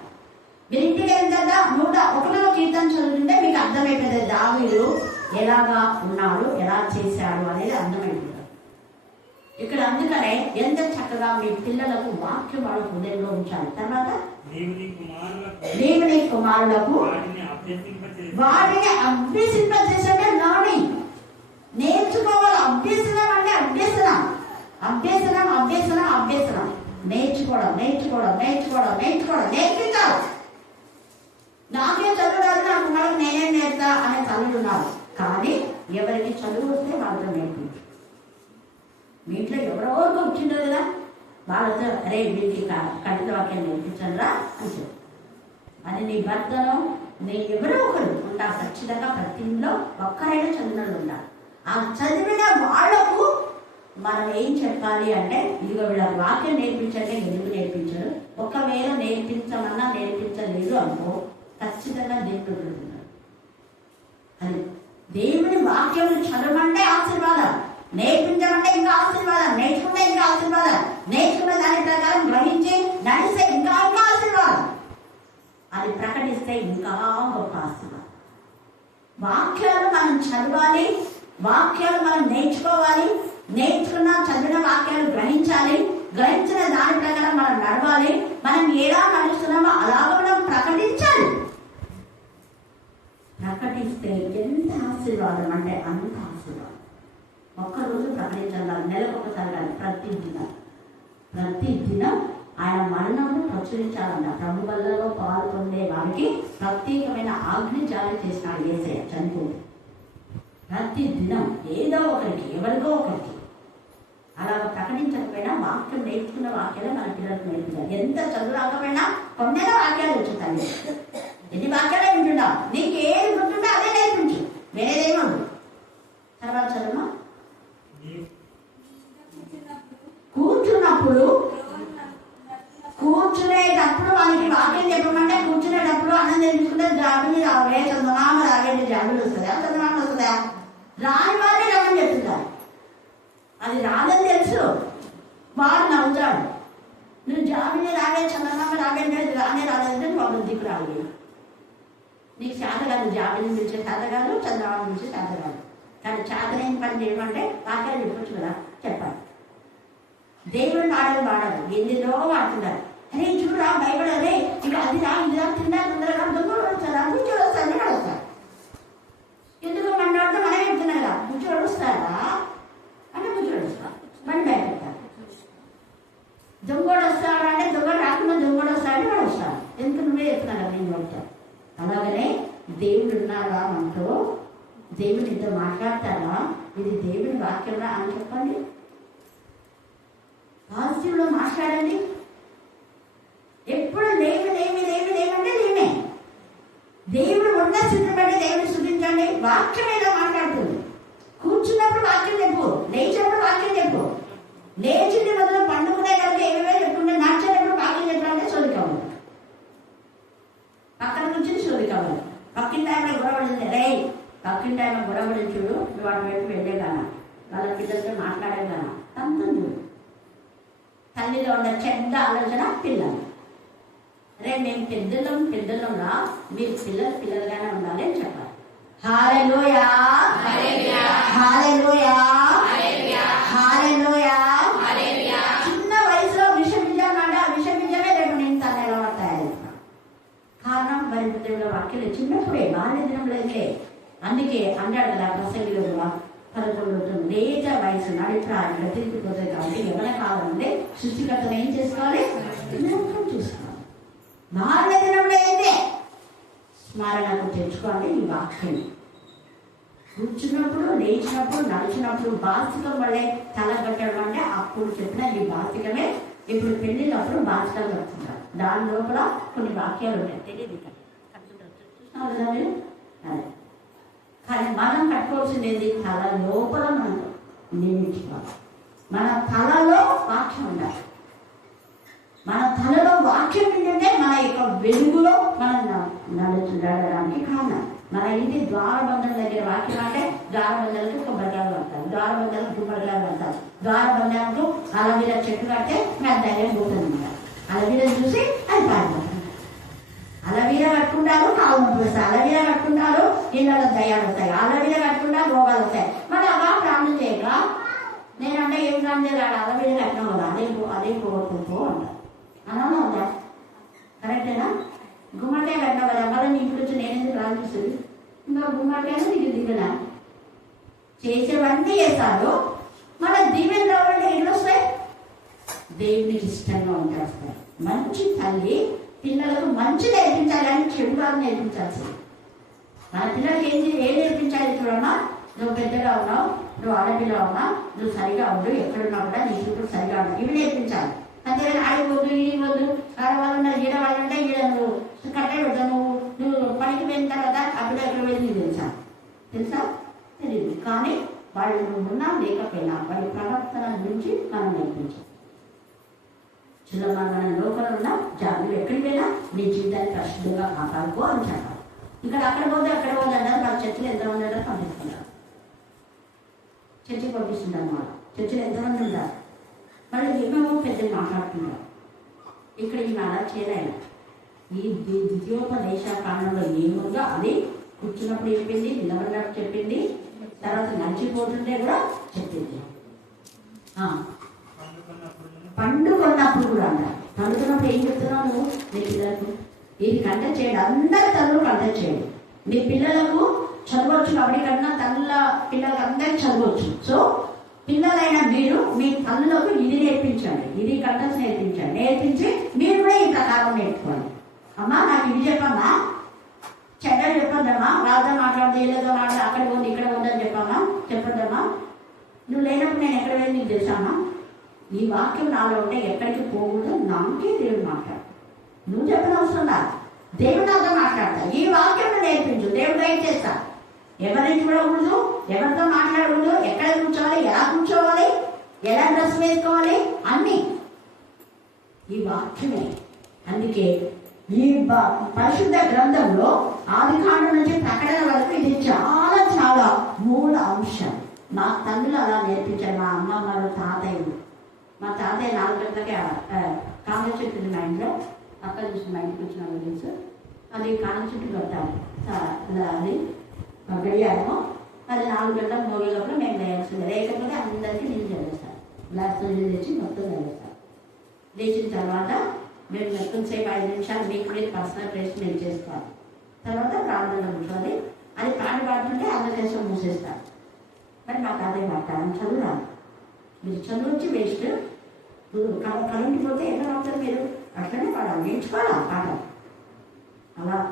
మీరు ఇంటికి వెళ్ళిన తర్వాత 101వ కీర్తన చదువుతుంటే మీకు అర్థమైపోయింది దావీదు ఎలాగా ఉన్నాడు, ఎలా చేశాడు అనేది అర్థమైపోతుంది ఇక్కడ. అందుకనే ఎంత చక్కగా మీ పిల్లలకు వాక్యం వాడు హృదయంలో ఉంచాలి. తర్వాత దేవుని కుమారులకు వాటిని అభ్యసింపజేసే లర్నింగ్, నేర్చుకోవాలి. అభ్యసనం అంటే అభ్యసనం. నేర్చుకోవడం, నేర్పించాలి. నాకే చదువురాదు, నా కుమారుడు నేనేం నేర్తా అనే తల్లున్నారు. కానీ ఎవరికి చదువు వస్తే వాళ్ళతో నేర్పించు. మీ ఇంట్లో ఎవరెవరికో వచ్చిందో కదా, వాళ్ళతో అరే వీరికి కఠిన వాక్యం నేర్పించరా అని చెప్పు. అది నీ భర్తలో నీ ఎవరో ఒకరు ఉండాలి. ఖచ్చితంగా ప్రతి ఇంట్లో ఒక్కరైనా చదివినోళ్ళు ఉండాలి. ఆ చదివిన వాళ్లకు మనం ఏం చెప్పాలి అంటే ఇదిగో వీళ్ళ వాక్యం నేర్పించండి, ఎందుకు నేర్పించరు. ఒకవేళ నేర్పించమన్నా నేర్పించలేదు అనుకో ఖచ్చితంగా దేవుడు ఉంటున్నాడు. అది దేవుని వాక్యం చదవమంటే ఆశీర్వాదం, నేర్పించమంటే ఇంకా ఆశీర్వాదం, నేర్చుకుంటే ఇంకా ఆశీర్వాదం, నేర్చుకున్న దాని ప్రకారం గ్రహించి నడిస్తే ఇంకా ఆశీర్వాదం. అది ప్రకటిస్తే అయితే ఇంకా గొప్ప ఆశీర్వాదం. వాక్యాలు మనం చదవాలి, వాక్యాలు మనం నేర్చుకోవాలి, నేర్చుకున్న చదివిన వాక్యాలు గ్రహించాలి, గ్రహించిన దాని ప్రకారం మనం నడవాలి. మనం ఎలా నడుస్తున్నామో అలాగ మనం ప్రకటించాలి. ప్రకటిస్తే ఎంత ఆశీర్వాదం అంటే అంత ఆశీర్వాదం. ఒక్కరోజు ప్రకటించాలి, నెలకు ఒకసారి కాదు, ప్రతి దినం ఆయన మరణంలో ప్రచురించాలన్న. ప్రభు వల్లలో పాలు పొందే వారికి ప్రత్యేకమైన ఆజ్ఞ జారీ చేసినాడు యేసయ్య చనిపోతే. ప్రతి దినం ఏదో ఒకరికి, ఎవరికో ఒకరికి అలా ప్రకటించకపోయినా వాక్యం నేర్చుకున్న వాక్యాలు మన పిల్లలకు నేర్పించాలి. ఎంత చదువు రాకపోయినా కొన్ని వాక్యాలు వచ్చుతాయి. ఎన్ని వాక్యాలే వింటున్నాం, నీకు ఏది గుర్తుంటే అదే నేర్పించు, వేరేదేమో. తర్వాత చదువు. కూర్చునేటప్పుడు వాళ్ళకి వాక్యం చెప్పమంటే కూర్చునేటప్పుడు అన్నం తెలుసుకుంటే జాబిని రావే, చందనామ రావే, జాబిలు వస్తుందా, చందనామ వస్తుందా? రాని వాళ్ళే రమ్మని చెప్తున్నారు. అది రాదని తెలుసు, వాడు నవ్వుతాడు. నువ్వు జాబిని రావే, చందనామ రావే అంటే రానే రాలేదంటే వాళ్ళు దిక్కు రావాలి. నీకు చేత కాదు, జాబిని పిలిచే చేత కాదు, చందనామ పిలిచే చేత కాదు. కానీ చేతనేం పని చేయమంటే వాక్యాలు చెప్పొచ్చు కదా, చెప్పాలి. దేవుడు వాడారు ఎన్నిలో వాడుతున్నారు. అరే చూడరా బైబిల్, అరే ఇక అది రా, ఇది రా, తిన్నా తొందరగా దొంగలు వస్తారా, బుజ్జోడు వస్తారు, వస్తారు. ఎందుకు మనవాడితో మనం చెప్తున్నాం కదా, బుజ్జోడు వస్తారా అంటే బుజ్జోడు వస్తారు, మన భయపెడతారు. దొంగోడు వస్తాడు అంటే దొంగడు రాకుండా దొంగోడు వస్తాడంటే వాడు వస్తాడు. ఎందుకు నువ్వే చెప్తున్నా కదా నేను చెప్తాను. అలాగనే దేవుడు ఉన్నారా అంటూ, దేవుడు ఇంత మాట్లాడతారా, ఇది దేవుడి వాక్యంగా అని చెప్పండి. పాజిటివ్లో మాట్లాడండి. ఎప్పుడు లేమంటే లేమే. దేవుడు ఉన్న స్థితిపడి దేవుడిని స్థుతించండి. వాక్యం ఏదో మాట్లాడుతుంది. కూర్చున్నప్పుడు వాక్యం చెప్పు, లేచినప్పుడు వాక్యం చెప్పు. లేచింది మొదలు పండుకునే కలిగి ఏమేమో చెప్పుకుంటే, నడిచేటప్పుడు వాక్యం చెప్పాలంటే సోది కావాలి, పక్కన కూర్చుని సోది కావాలి. పక్కింటి ఆయన గొడవడింది, రే పక్కింటి ఆయన గొడవడి చూడు, వాడి వైపు వెళ్ళే గానా, వాళ్ళ పిల్లలతో మాట్లాడే గానా, అంతుంది. తల్లిలో ఉన్న చెడ్డ ఆలోచన పిల్లలు, అరే మేము పెద్దలంగా మీరు పిల్లలుగానే ఉండాలి అని చెప్పాలి. హల్లెలూయా, హల్లెలూయా, హల్లెలూయా. చిన్న వయసులో విషబీజాలంటే ఆ విషబీజమే రేపు నేను తన ఎలా తయారు. కారణం మరి దేవుడు వాక్యం చిన్నప్పుడే బాల్య దినంలో అయితే. అందుకే అన్నాడు కదా ప్రసంగిలో 11 లేత వయసు నడిప్రాయంలో తిరిగిపోతుంది. కాబట్టి ఎవరైనా కావాలంటే సృష్టికర్తను ఏం చేసుకోవాలి, చూసుకోవాలి. బాల్య దినంలో అయితే స్మరణకు తెచ్చుకోండి ఈ వాక్యం. కూర్చున్నప్పుడు, లేచినప్పుడు, నడిచినప్పుడు బాసికం వల్లే తల కట్టడం అంటే అప్పుడు చెప్పిన ఈ బాసికమే ఇప్పుడు పెళ్ళినప్పుడు బాసికం కడుతుంటారు. దాని లోపల కొన్ని వాక్యాలు ఉంటాయి, తెలియదు చూసినారు కదా మీరు. అదే కానీ మనం కట్టుకోవాల్సింది తల లోపల మనం నియమించుకోవాలి. మన తలలో వాక్యం ఉండాలి. మన తలలో వాక్యం ఏంటంటే మన యొక్క వెలుగులో మనం నడవడానికి కారణం. మన ఇంటి ద్వారబంధం దగ్గర వాక్యం అంటే ద్వారబంధాలకు కొబ్బరికాయలు పడతారు, ద్వారబంధాలకు గుమ్మడికాయలు పడతారు, ద్వారబంధాలకు అలవీర చెట్టు కడితే మేము ధైర్యం పోతుంది. అలవీర చూసి అది పారిపోతుంది. అలవీర కట్టుకుంటారు, కాలు నొప్పి వస్తాయి. అలవీర కట్టుకుంటారు, ఇళ్ళలో దయ్యాలు వస్తాయి. అలవీర కట్టుకుంటారు, రోగాలు వస్తాయి. మరి అలా ప్రాణం చేయక నేనంటే ఏం ప్రాణం చేయాలి, అలవీర కట్టినాం కదా, అదే పోగొట్టుకో అంటారు. అలా ఉందా? కరెక్టేనా? గుమ్మడికాయ కట్టినావు కదా, మరి నీ ఇంటికి వచ్చి నేనెందుకు రానిస్తుంది? ఇంకా గుమ్మడికాయ నీకు దిగునా చేసేవన్నీ చేస్తారు. మన దీవెన రావాలంటే ఎన్ని వస్తాయి? దేవునికి ఇష్టంగా ఉంటారు. మంచి తల్లి పిల్లలకు మంచి నేర్పించాలని చెడు కాదు నేర్పించాల్సింది. మన పిల్లలకి ఏం నేర్పించాలి? చూడమ్మా, నువ్వు పెద్దగా ఉన్నావు, నువ్వు ఆడపిల్ల ఉన్నావు, నువ్వు సరిగా ఉండు, ఎక్కడున్నా కూడా నీ చుట్టూ సరిగా ఉండు, ఇవి నేర్పించాలి. అంతేగాని ఆడిపోద్దు, ఈడిపోద్దు, ఆడవాళ్ళున్నారు, ఈడవాళ్ళంటే ఈడ నువ్వు కట్టే పెడతావు. నువ్వు పనికి వెళ్ళిన తర్వాత అప్పుడు ఎక్కడ వెళ్ళి తెలుసా? తెలియదు. కానీ వాళ్ళు ఉన్నా లేకపోయినా వాళ్ళ ప్రవర్తన నుంచి మనం నేర్పించాలి. మన లోపల ఉన్న జాబులు ఎక్కడికి వెళ్ళినా నీ జీవితాన్ని పరిశుద్ధంగా కాపాడుకో అని చెప్పాలి. ఇక్కడ అక్కడ పోతే అంటారు. వాళ్ళ చర్చలు ఎంతమంది అంటారు పంపిస్తున్నారు, చర్చకి పంపిస్తుంటారు. అన్నమాట చర్చలు ఎంతమంది ఉంటారు, వాళ్ళు ఏమేమో పెద్దలు మాట్లాడుతున్నారు. ఇక్కడ ఈమె అలా చేయలేను, ఈ ద్వితీయోపదేశ కాండంలో ఏముందో అది కూర్చున్నప్పుడు చెప్పింది, నిలబడినప్పుడు చెప్పింది, తర్వాత నడిచిపోతుంటే కూడా చెప్పింది. పండుకున్నప్పుడు కూడా అంట. పండుకున్నప్పుడు ఏం చెప్తున్నావు నువ్వు నీ పిల్లలకు? ఇది కంటెక్ట్ చేయండి, అందరి తల్లులు కంటెక్ట్ చేయండి. మీ పిల్లలకు చదవచ్చు కాబట్టి కన్నా తల్లుల పిల్లలకు అందరికి చదవచ్చు. సో పిల్లలైన మీరు మీ తల్లులకు ఇది నేర్పించండి, ఇది కంటెక్ట్ నేర్పించండి. నేర్పించి మీరు కూడా ఈ ప్రకారం నేర్చుకోండి. అమ్మా నాకు ఇది చెప్పమ్మా, చెడ్డలు చెప్పొద్దమ్మా, వాళ్ళతో మాట్లాడదు, ఏదో మాట్లాడు, అక్కడ పోండి ఇక్కడ పోందని చెప్పమ్మా, చెప్పొద్దమ్మా. నువ్వు లేనప్పుడు నేను ఎక్కడ వెళ్ళి నీకు తెలుసామా? ఈ వాక్యం నాలో ఉంటే ఎక్కడికి పోకూడదు, నాకే దేవుడు మాట్లాడు. నువ్వు చెప్పిన అవసరం లేదు, దేవుడు నాతో మాట్లాడతా. ఈ వాక్యం నేర్పించు, దేవుడు గైడ్ చేస్తా. ఎవరిని చూడకూడదు, ఎవరితో మాట్లాడకూడదు, ఎక్కడ కూర్చోవాలి, ఎలా కూర్చోవాలి, ఎలా డ్రెస్ వేసుకోవాలి, అన్ని ఈ వాక్యమే. అందుకే ఈ పరిశుద్ధ గ్రంథంలో ఆదికాండం నుంచి ప్రకటన వరకు ఇది చాలా చాలా మూల అంశం. మా తల్లులు అలా నేర్పించారు, మా అమ్మమ్మలు, తాతయ్యలు. మా తాతయ్య 4 గంటలకే కాంగ్రెస్ చుట్టూ మా ఇంట్లో అక్కడ చూసి మా ఇంటికి వచ్చిన తెలుసు. అది కాంగ్రెస్ చుట్టూ కొట్టాలి, అది గడియారము. అది 4 గంటలకు మోగేటప్పుడు మేము లేయాల్సింది. లేకపోతే అందరికీ నీళ్ళు చదివేస్తాను, గ్లాస్తో నీళ్ళు తెచ్చి మొత్తం చదివేస్తాను. లేచిన తర్వాత మేము మొత్తం సేపు 5 నిమిషాలు మీకు మీరు పర్సనల్ ప్లేస్ మేము చేసుకోవాలి. తర్వాత ప్రార్థన కూర్చోవాలి. అది పాట పాడుతుంటే అందరికేసం మూసేస్తాను. మరి మాకు అదే మాట్లాడాలి, చదువురాను. మీరు చదువు వచ్చి వేస్ట్. కరెంట్ పోతే ఎలా అవుతారు మీరు? అట్లనే పాడాలి, నేర్చుకోవాలి పాట.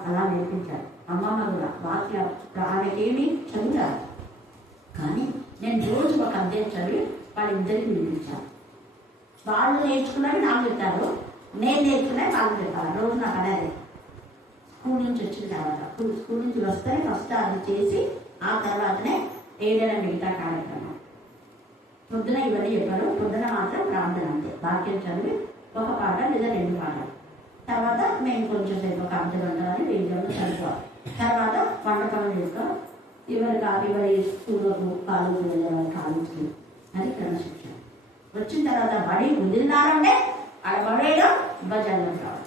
అలా నేర్పించాలి. అమ్మమ్మ కూడా వాక్య ఆమెకేమి చదువుతారు, కానీ నేను రోజు ఒక అధ్యాయం చదివి వాళ్ళిద్దరికి వినిపించాను. వాళ్ళు నేర్చుకున్నవి నాకు చెప్తారు, నేను నేర్చుకున్నవి వాళ్ళు చెప్తాను. రోజు నాకు అనేది స్కూల్ నుంచి వచ్చిన తర్వాత, స్కూల్ నుంచి వస్తే ఫస్ట్ అది చేసి ఆ తర్వాతనే ఏదైనా మిగతా కార్యక్రమం. పొద్దున ఇవన్నీ చెప్పారు. పొద్దున మాత్రం ప్రార్థన అంతే, వాక్యం చదివి ఒక పాట లేదా 2 పాటలు. తర్వాత మేము కొంచెం సేపు ఒక అర్థం ఉండాలని వేదికలో చదువుకోవాలి. తర్వాత వంట పనులు చేసుకోవాలి. ఎవరి స్కూళ్ళకు కాలేజీ వెళ్ళేవారు కాలేజీకి. అది క్రమశిక్షణ. వచ్చిన తర్వాత బడి వదిలినారంటే అక్కడ బడేయడం, బజార్లో రావడం.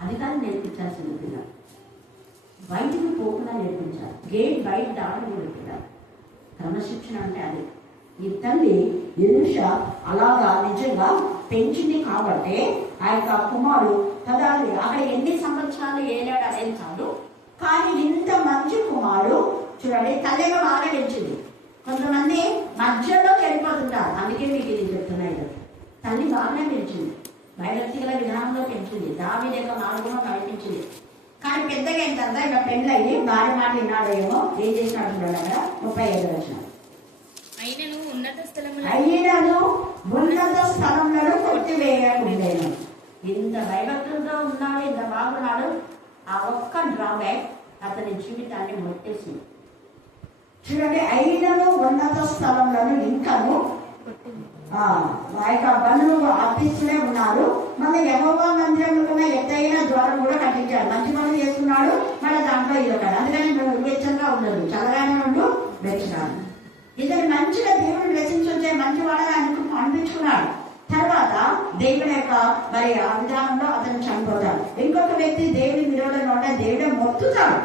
అది కానీ నేర్పించాల్సింది పిల్లలు. బయటికి పోకుండా నేర్పించాలి, గేట్ బయట దాటకూడదు పిల్లలు. క్రమశిక్షణ అంటే అది. ఈ తల్లి ఎలీషా అలాగా నిజంగా పెంచింది కాబట్టి ఆ యొక్క కుమారుడు పదాలు అక్కడ ఎన్ని సంవత్సరాలు ఏలాడు అనేది కాదు, కానీ ఇంత మంచి కుమారుడు చూడండి. తల్లిగా బాగా పెంచింది. కొంతమంది మధ్యలో వెళ్ళిపోతుంటారు, అందుకే మీకు ఇది చెప్తున్నాయి. తల్లి బాగానే పెంచింది, భయభక్తిగల విధానంలో పెంచింది. దావీదు యొక్క మార్గంలో నడిపించింది. కానీ పెద్దగా అయిన తర్వాత ఇలా పెళ్ళయి భార్య మాట విన్నాడో ఏమో ఏం చేసినాడు చూడండి. అక్కడ 35 వచ్చిన అయినను ఉన్నత స్థలంలో కొట్టివేయకుండేను. ఇంత భయభక్తులతో ఉన్నాడు, ఇంత బాగున్నాడు. ఆ ఒక్క డ్రాబ్యాక్ అతని జీవితాన్ని మొట్టేసింది. చూడండి, అయినను ఉన్నత స్థలంలో ఇంకాను ఆ యొక్క పనులు అర్పిస్తూనే ఉన్నారు. మళ్ళీ యెహోవా మందిరంలో ఎత్తైన ద్వారం కూడా కట్టించాడు. మంచి పనులు చేస్తున్నాడు, మళ్ళీ దాంట్లో ఇది ఒకటి. అందుకని నువ్వు వెచ్చంగా ఉండదు, చల్లగానే ఉండు, వెచ్చినాడు. ఇతను మంచిగా దేవుడిని వెచ్చించే మంచి వాడగా అనిపించుకున్నాడు. తర్వాత దేవుని యొక్క మరి ఆ విధానంలో అతను చనిపోతాడు. ఇంకొక వ్యక్తి దేవుడి విరోధంగా ఉంటే దేవుడే మొత్తుతాడు,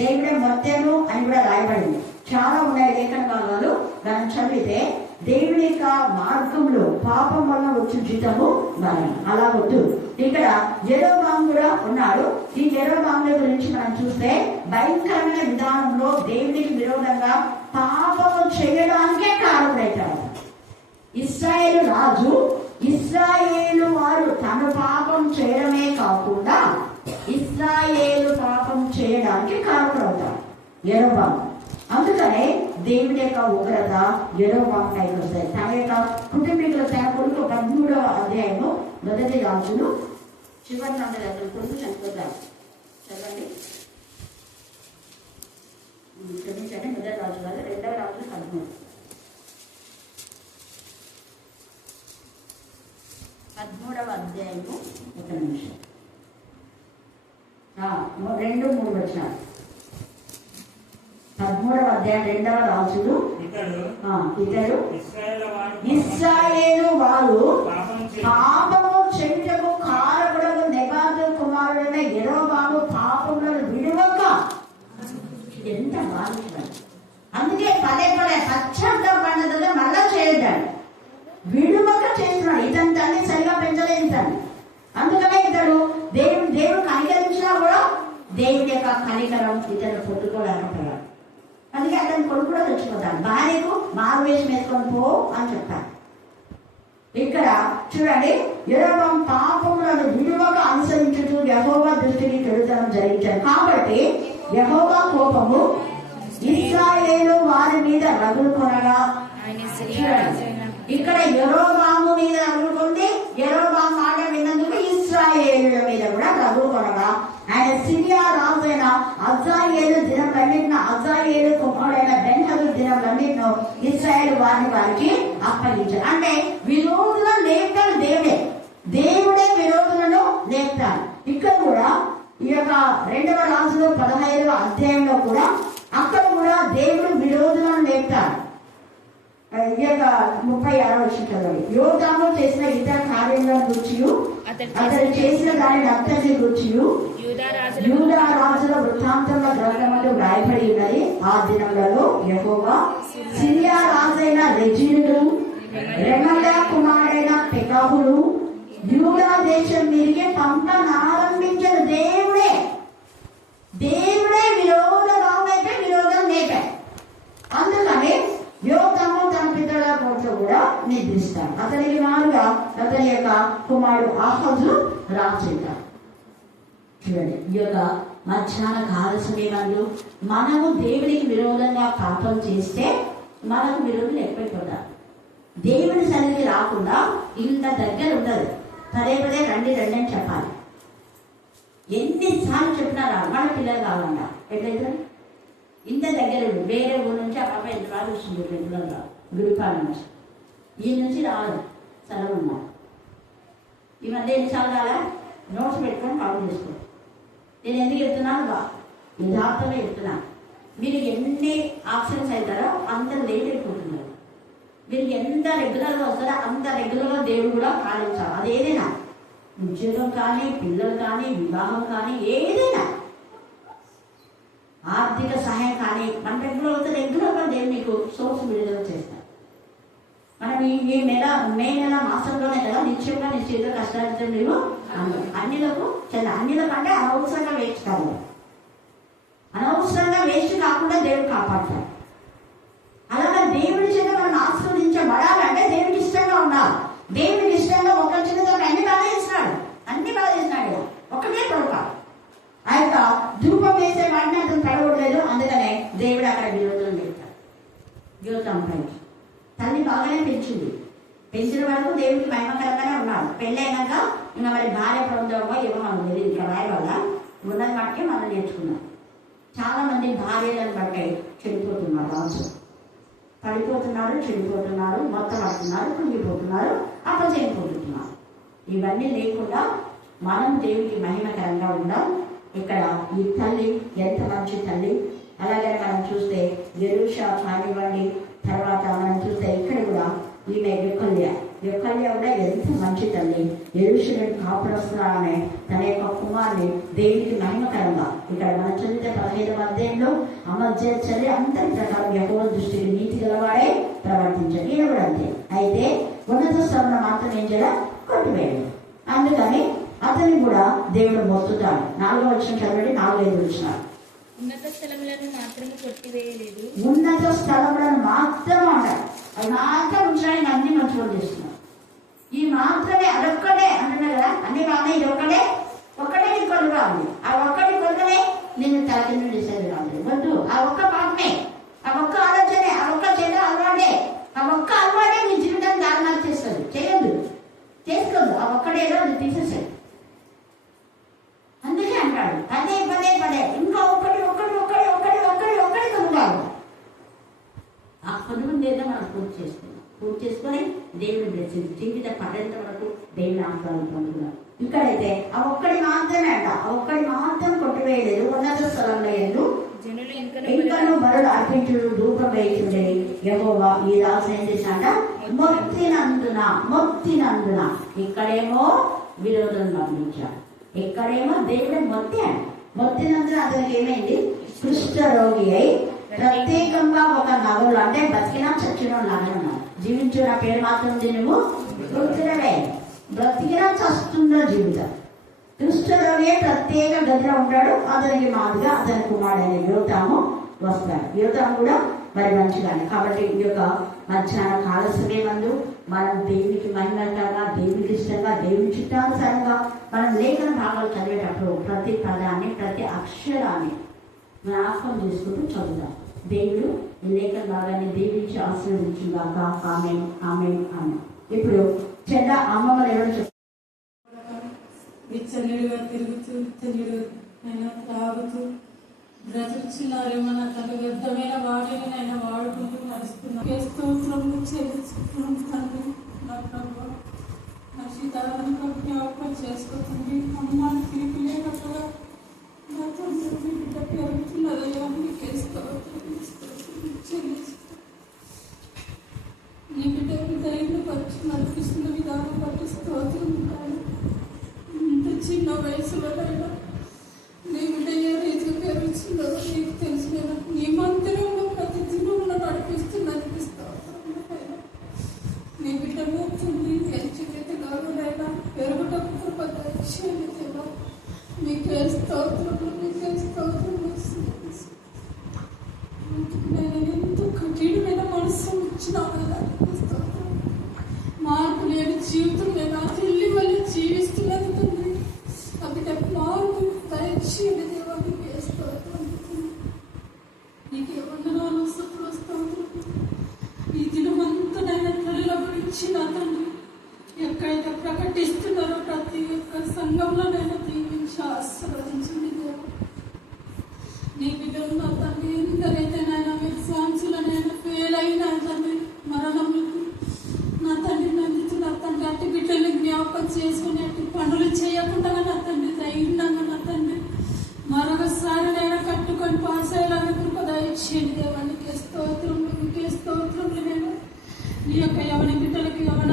దేవుడే మొత్తేను అని కూడా రాయబడింది. చాలా ఉన్నాయి లేఖన భాగాలు. మనం చదివితే దేవుని యొక్క మార్గంలో పాపం వల్ల వచ్చే జీతము మరణం. అలా వద్దు. ఇక్కడ యెరోబాము కూడా ఉన్నాడు. ఈ యెరోబాము గురించి మనం చూస్తే భయంకరమైన విధానంలో దేవునికి విరోధంగా పాపము చేయడానికే కారణమవుతాడు. ఇశ్రాయేలు రాజు, ఇశ్రాయేలు వారు తను పాపం చేయడమే కాకుండా ఇశ్రాయేలు పాపం చేయడానికి కారణమవుతాడు యెరోబాము. అందుకనే దేవుని యొక్క ఉగ్రత యెరోబాము పైకి వస్తాయి. తన యొక్క కుటుంబీకులు, తన కొడుకు 13వ అధ్యాయము 1 రాజులు చివరి నుండి అతని కొడుకు చనిపోతారు. చదవండి, క్షమించండి, 1వ రాజు కాదు, 2వ రాజు 13. 13వ అధ్యాయము 1 నిమిషం 2-3 వచ్చినారు. 13వ అధ్యాయం 2వ రాజులు. ఇతడు ఇశ్రాయేలు వారు పాపము చెయ్యుటకు కారకుడకు నెబాతు కుమారుడైన పచ్చగా పండుగ మళ్ళా చేయడాడు, విడుమక చేస్తున్నాడు. ఇతని తల్లి సరిగా పెంచలేదు ఇతను, అందుకనే ఇతడు దేవుడు కనికరించినా కూడా దేవుడి యొక్క కనికరం ఇతను పొట్టుకోలేకపోయాడు. అందుకే అతని కొడుకు కూడా తెచ్చిపోతాడు. భార్యకు మారువేషం వేసుకొని పో అని చెప్తాడు. ఇక్కడ చూడండి, యెరొబాము పాపములను విడువగా అనుసరించుతూ యెహోవా దృష్టికి చెడుతనం జరిగించాడు. కాబట్టి యెహోవా కోపము ఇశ్రాయేలు వారి మీద రగులుకొనగా, ఇక్కడ యెరొబాము మీద రగులుకుంది. యెరొబాము మాట విన్నందుకు ఇశ్రాయేలుల మీద కూడా రగులుకొనగా, ఆయన సిరియా రాజైన అజాయేలు దినములన్నిటిని, అజాయేలు కుమారుడైన బెన్హదదు దినములన్నిటిను ఇశ్రాయేలు వారికి అప్పగించారు. అంటే విరోధులను లేపుతాడు దేవుడే విరోధులను లేపుతాడు. ఇక్కడ కూడా ఈ యొక్క 2వ రాజులు 15వ అధ్యాయంలో కూడా అక్కడ కూడా దేవుడు విరోధులను లేపుతాడు. ఈ యొక్క 36వ వచనం, యోతాము చేసిన ఇతర కార్యాలను గురించి, అతడు చేసిన దాని అంతటి గురించి యూదా రాజుల వృత్తాంతముల గ్రంథములో వ్రాయబడి ఉన్నది. ఆ దినములలో యెహోవా సిరియా రాజైన రెజీనుడు, రెమల్యా కుమారుడైన పెకాహులు యూదా దేశం మీదికి పంపనారంభించిన దేవుడే విరోధమైతే విరోధం లేపాడు. అందుకని యోతాము తన పితరుల కోట్లో కూడా నిద్రిస్తాడు. అతనికి మారుగా అతని యొక్క కుమారుడు ఆహాజు రాజుతాడు. చూడండి, ఈ యొక్క మధ్యాహ్న కాల సమయంలో మనము దేవుడికి విరోధంగా పాపం చేస్తే మనకు విరోధులు ఎక్కువైపోతారు. దేవుని సన్నిధికి రాకుండా ఇంత దగ్గర ఉండదు. పదే రండి అని చెప్పాలి. ఎన్నిసార్లు చెప్పినా రాదు. మన పిల్లలు కావాలంట, ఎట్లయితే ఇంత దగ్గర వేరే ఊరు నుంచి ఆ పాప ఎంత రాదు వస్తుంది పిల్లలు గుడిపాల నుంచి, ఈ నుంచి రాదు సెలవు ఉన్నా. ఈ మధ్య ఎన్నిసార్లు రాలా నోట్స్ పెట్టుకొని పాపం చేసుకోండి. నేను ఎందుకు చెప్తున్నాను, యథార్థంగా చెప్తున్నాను. మీరు ఎన్ని ఆప్షన్స్ అవుతారో అంత లేట్ అయిపోతున్నారు. మీరు ఎంత రెగ్యులర్గా వస్తారో అంత రెగ్యులర్గా దేవుడు కూడా పాలించాలి. అదేదైనా ఉద్యోగం కానీ, పిల్లలు కానీ, వివాహం కానీ, ఏదైనా ఆర్థిక సహాయం కానీ మన రెగ్యులర్గా దేవుడు మీకు సోర్స్ విడుదల చేస్తారు. మనం ఈ మే నెల మాసంలోనే కదా నిత్యంగా నీ చేతిలో కష్టాలు మీరు అన్నిలకు అన్నిలకంటే అనవసరంగా వేస్ట్ కాదు. అనవసరంగా వేస్ట్ కాకుండా దేవుడు కాపాడతాడు. అలాగే దేవుడి చేత మనం ఆస్వాదించబడాలంటే దేవుడికి ఇష్టంగా ఉండాలి. దేవుడికి ఇష్టంగా ఒక చిన్నతో అన్ని బాగా చేస్తున్నాడు, ఒకటే పడతాడు. ఆ యొక్క ధూపం వేసే వాడిని అతను పడవట్లేదు. అందుకనే దేవుడు అక్కడ విరోధం పెడతాడు. యోతాము తల్లి బాగానే పెంచిన వరకు దేవుడికి మహిమకరంగానే ఉన్నాడు. పెళ్ళైనాక ఇంకా మరి భార్య పొందడమో ఏమో మనం తెలియదు. ఇక్కడ రాయ వల్ల ఉన్నది మట్టుకే మనం నేర్చుకున్నాం. చాలా మంది భార్యలను బట్టి చెడిపోతున్నారు, రాజు పడిపోతున్నారు, చెడిపోతున్నారు, మొత్తం పడుతున్నారు, కుంగిపోతున్నారు, అపజయిపోతున్నారు. ఇవన్నీ లేకుండా మనం దేవుడికి మహిమకరంగా ఉందాం. ఇక్కడ ఈ తల్లి ఎంత మంచి తల్లి. అలాగే మనం చూస్తే యెరూషా కానివ్వండి, తర్వాత మనం చూస్తే ఇక్కడ కూడా ఈమె యొక్కల్య కూడా ఎంత మంచి తల్లి. యెరూషలేము కాపురస్తున్న ఆమె తన యొక్క కుమారుని దేవుడికి మహిమకరంగా ఇక్కడ మనం చదివితే 15వ అధ్యాయంలో అమర్జయ చర్య అంతటి ప్రకారం యెహోవా దృష్టికి నీతి గలవాడే ప్రవర్తించాడు. ఈయన కూడా అంతే. అయితే ఉన్నత స్థలంలో మాత్రం ఏం చేయాలి, కొట్టివేయడు. అందుకని అతన్ని కూడా దేవుడు మొత్తుతాడు. 4వ వచనం చదవండి, 4-5 వచనాలు. ఉన్నత స్థలములను మాత్రమే కొట్టివేయలేదు, ఉన్నత స్థలములను మాత్రమే ఉంటాయి. అవి మాత్రం ఉంచడానికి అన్ని మంచిగా చేస్తున్నాడు. ఈ మాత్రమే అదొక్కటే అంటున్నారు కదా, అన్ని బాగున్నాయి, ఇది ఒక్కటే నీకు కొలు రాదు. ఆ ఒక్కటి కొలతనే నేను తలకింద చేసేది రాదు. వద్దు, ఆ ఒక్క పాపమే, ఆ ఒక్క ఆలోచనే, ఆ ఒక్క చెడ్డ అలవాటే, ఆ ఒక్క అలవాటే నీ జీవితాన్ని దారుణాలు చేస్తుంది. చేసుకోదు. ఆ ఒక్కడేదో అది తీసేసేది. అందుకే అంటాడు పదే ఇంకా ఒక్కటి కొనుగోలు. ఆ కొనుగోలు ఏదో మనం పూర్తి చేసుకొని దేవుని బ్లెస్సింగ్ జీవిత పర్యంత వరకు దేవుని ఆహ్వానం పొందుతున్నాం. ఇక్కడైతే ఆ ఒక్కడి మాత్రమే అంట, ఆ ఒక్కడి మాత్రం కొట్టివేయలేదు. ఉన్నత స్థలంలో ఎందు ఇంకను బరుడు అర్పించుడు, ధూపం వేయించుడే యెహోవా ఈ రాజు ఏం చేశాడ, మొత్తినందున ఇక్కడేమో విరోధం పంపించాడు, ఇక్కడేమో దేవుడు మొత్తినందున అతనికి ఏమైంది, కుష్ఠరోగి అయి ప్రత్యేకంగా ఒక నగలు అంటే బతికినా చచ్చిన నగలు జీవించిన పేరు మాత్రం దీనిము వృత్తులవే బ్రతికినా చస్తుందో జీవితం. క్రిస్తులోనే ప్రత్యేక గదిలో ఉంటాడు. అతనికి మాదిగా అతని కుమారుడైన యోతాము వస్తాడు. యోతాము కూడా మరి మంచిగానే. కాబట్టి ఈ యొక్క మధ్యాహ్న కాల సమయమందు మనం దేవునికి మహిమకరంగా, దేవునికి ఇష్టంగా, దేవుని చిత్తానుసారంగా మనం లేఖన భాగాలు చదివేటప్పుడు ప్రతి పదాన్ని, ప్రతి అక్షరాన్ని జ్ఞాపకం చేసుకుంటూ చదువుతాం. దేవుడు ఈ లేఖన భాగాన్ని దీవించి ఆశీర్వదించుగాక. ఆమేన్, ఆమేన్, ఆమేన్. ఇప్పుడు చెడ్డ అమ్మమ్మలు ఎవరు విచ్చలవిడిగా తిరుగుతూ విచ్చలవిడిగా అయినా తాగుతూ బ్రతుకుతున్నారేమో నా తన వ్యర్థమైన వాటిని నేను వాడుకుంటూ నడుస్తున్నాను. స్తోత్రం చెల్లిస్తున్నాం తండ్రి. నా ప్రభు నా సీతారామకు జ్ఞాపకం చేసుకోతుంది. అమ్మాని తిరిగి లేనట్టుగా నా తండ్రి బిడ్డ పెరుగుతున్నదయ్యా. నీకే స్తోత్రం చెల్లిస్తున్నాం. నీ బిడ్డకి ధైర్యం పచ్చి నడిపిస్తున్న విధానం బట్టి స్తోత్రం ఉంటాను. ఇంత చిన్న వయసులోనైనా నీ బిడ్డ ఏ రీతిగా పెరుగుతుందో నీకు తెలిసిన నీ మందిరంలో ప్రతి దినంలో నడిపిస్తున్నందుకు స్తోత్రం. నీ బిడ్డ తండ్రి ఎంచుకైనా పెరుగుటకు కృప దయచేయండి దేవా. మీకే స్తోత్రములు, మీకే స్తోత్రములు. నేను ఎంతో కఠినమైన మనసు ఇచ్చినా మార్పు లేని జీవితం నేను ఆ తల్లి వల్ల జీవిస్తున్నది తండ్రి. అక్కడ మార్పు దయచేయండి దేవా. మీకే స్తోత్రం, నీకే వందనాలు, స్తోత్రం. ఈ దినమంతా నేను తల్లుల గురించి నా తండ్రి ఎక్కడైతే ప్రకటిస్తున్నారో ప్రతి ఒక్క సంఘంలో నేను దీవించి ఆశీర్వదించండి దేవా. నీ బిడ్డలు నా తండ్రి ఎందరైతే నాయన ఎగ్జామ్స్లో నేను ఫెయిల్ అయినా తండ్రి మరణంలో నా తండ్రి నందుతూ నా తండ్రి అట్టి బిడ్డల్ని జ్ఞాపకం చేసుకుని అట్టి పనులు చేయకుండా నా తండ్రి ధైర్యంగా నా తండ్రి మరొకసారి నేను కట్టుకొని పాస్ అయ్యేలాగా కృప దయచేయండి దేవా. నీకే స్తోత్రములు, నీకే స్తోత్రములు. నేను నీ యొక్క యవన బిడ్డలకి యవన